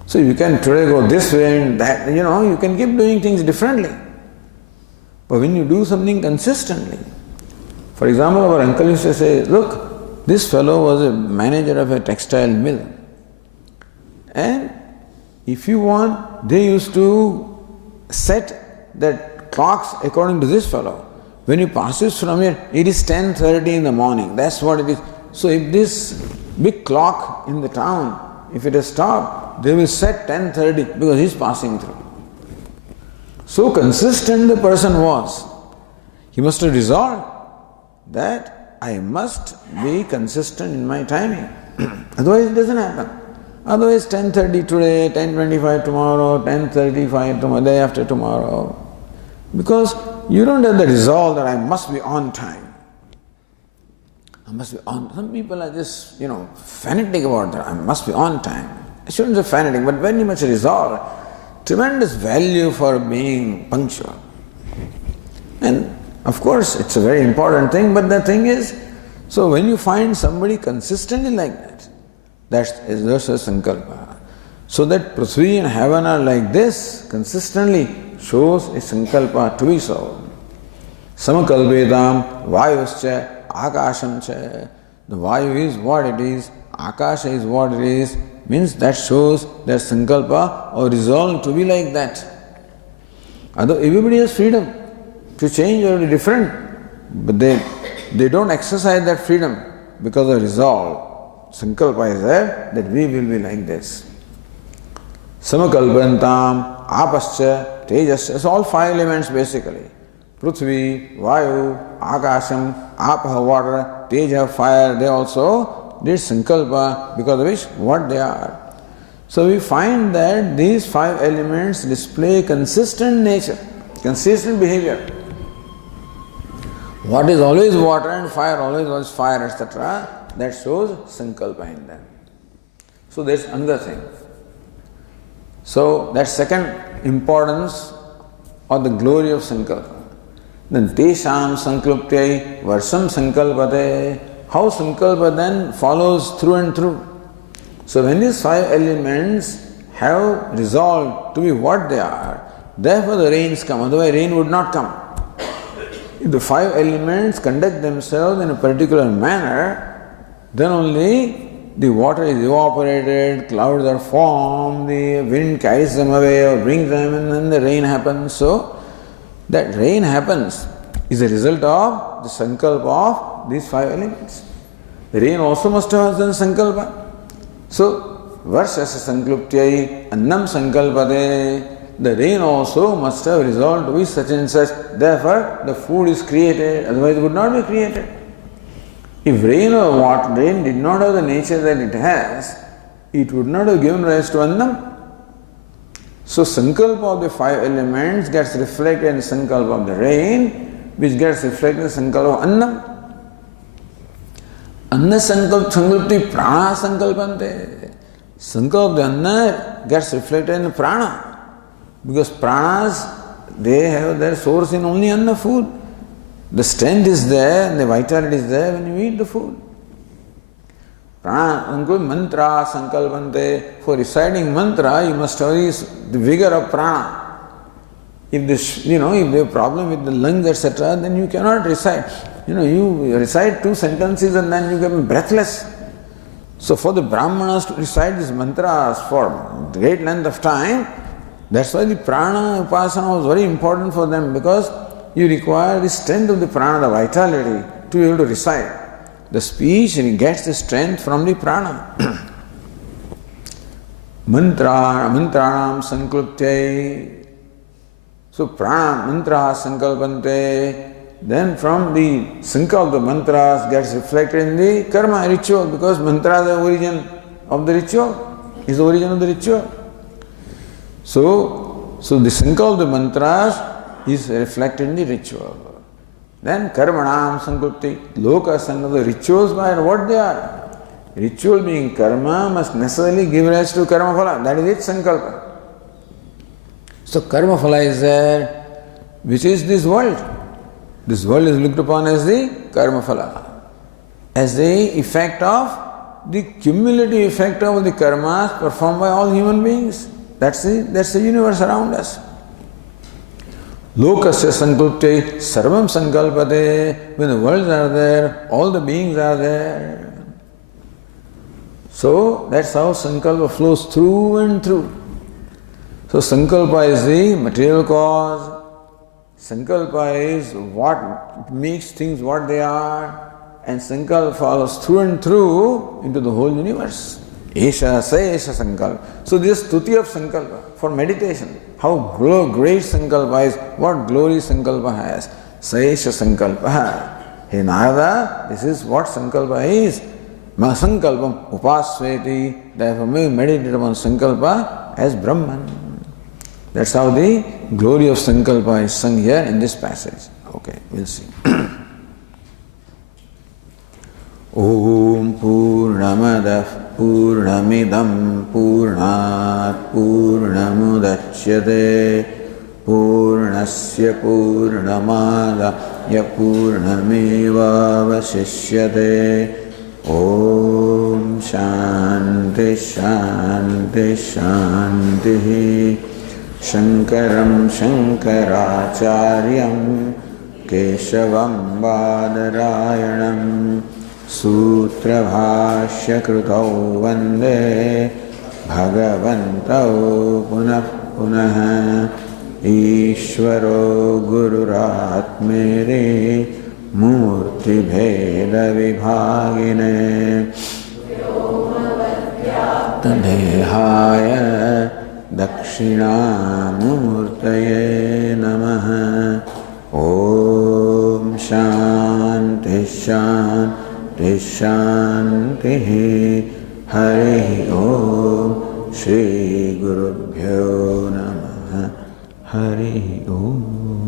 So you can today go this way and that, you can keep doing things differently. But when you do something consistently, for example, our uncle used to say, look, this fellow was a manager of a textile mill. And if you want, they used to set that clocks according to this fellow. When he passes from here, it is 10:30 in the morning. That's what it is. So if this big clock in the town, if it has stopped, they will set 10:30 because he is passing through. So consistent the person was. He must have resolved that I must be consistent in my timing. Otherwise it doesn't happen. Otherwise 10:30 today, 10:25 tomorrow, 10:35 tomorrow, day after tomorrow. Because you don't have the resolve that I must be on time. I must be on. Some people are just, fanatic about that. I must be on time. I shouldn't say fanatic, but very much resolve. Tremendous value for being punctual. And of course, it's a very important thing, but the thing is, so when you find somebody consistently like that, that's a sankalpa. So that Prithvi and heaven are like this, consistently shows a sankalpa to be so. Samakalvedam, vayuscha, akashamcha. The vayu is what it is, akasha is what it is, means that shows that sankalpa or resolve to be like that. Although everybody has freedom to change or be different, but they don't exercise that freedom because of resolve. Sankalpa is there that we will be like this. Samakalpantam, apascha, tejascha. It's all five elements basically. Prithvi, Vayu, Akasham, Apaha water, Teja fire, they also did sankalpa because of which what they are. So we find that these five elements display consistent nature, consistent behavior. What is always water and fire, always was fire, etc., that shows sankalpa in them. So there's another thing. So that second importance or the glory of sankalpa. Then tesham sankalpyai varsam sankalpate. How sankalpa then follows through and through. So when these five elements have resolved to be what they are, therefore the rains come, otherwise rain would not come. If the five elements conduct themselves in a particular manner, then only the water is evaporated, clouds are formed, the wind carries them away or brings them, and then the rain happens. So that rain happens is a result of the sankalpa of these five elements. The rain also must have done sankalpa. So varshasya sankalpyai annam sankalpate. The rain also must have resolved to be such and such. Therefore, the food is created, otherwise it would not be created. If rain or water, rain did not have the nature that it has, it would not have given rise to annam. So sankalpa of the five elements gets reflected in sankalpa of the rain, which gets reflected in sankalpa of annam. Anna sankalpti prana sankalpante. Sankalpa of the anna gets reflected in prana. Because pranas, they have their source in only anna food. The strength is there and the vitality is there when you eat the food. Prana, mantra sankalpante. For reciting mantra, you must have the vigor of prana. If if you have a problem with the lungs, etc., then you cannot recite. You recite 2 sentences and then you get breathless. So for the Brahmanas to recite these mantras for great length of time, that's why the prana upasana was very important for them, because you require the strength of the prana, the vitality, to be able to recite. The speech gets the strength from the prana. Mantranam sankalpyai. So prana, mantra sankalpante. Then from the sankalpa of the mantras gets reflected in the karma ritual, because mantra is the origin of the ritual, is the origin of the ritual. So the sankalpa mantras is reflected in the ritual. Then karmanam sankalpti, loka sankalpa, the rituals by what they are. Ritual being karma must necessarily give rise to karma phala. That is its sankalpa. So karma phala is there, which is this world. This world is looked upon as the karma phala, as the effect of the cumulative effect of the karmas performed by all human beings. That's the universe around us. Lokasya sankalpte sarvam sankalpate. When the worlds are there, all the beings are there. So that's how sankalpa flows through and through. So sankalpa is the material cause. Sankalpa is what makes things what they are. And sankalpa follows through and through into the whole universe. Esha sa esha sankalpa. So this is stuti of sankalpa for meditation. How great sankalpa is, what glory sankalpa has. Sa esha sankalpa. Hey Narada, this is what sankalpa is. Sankalpam upasveti. Therefore meditate upon sankalpa as Brahman. That's how the glory of sankalpa is sung here in this passage. Okay, we'll see. Om Purnamadah Purnamidam Purnat Purnamudachyate Purnasya Purnamadaya Purnamevavasishyate. Om Shanti Shanti Shanti. Shankaram Shankaracharyam Keshavam Badarayanam Sutra Bhashya Krutau Vande Bhagavantau Punah Punah Ishvaro Gururatmere Murti Bheda Vibhagine Tadehaya Dakshinamurtaye Namaha. Om Shanti Shanti Shanti. Hari Om. Shri Gurubhyo Namaha. Hari Om.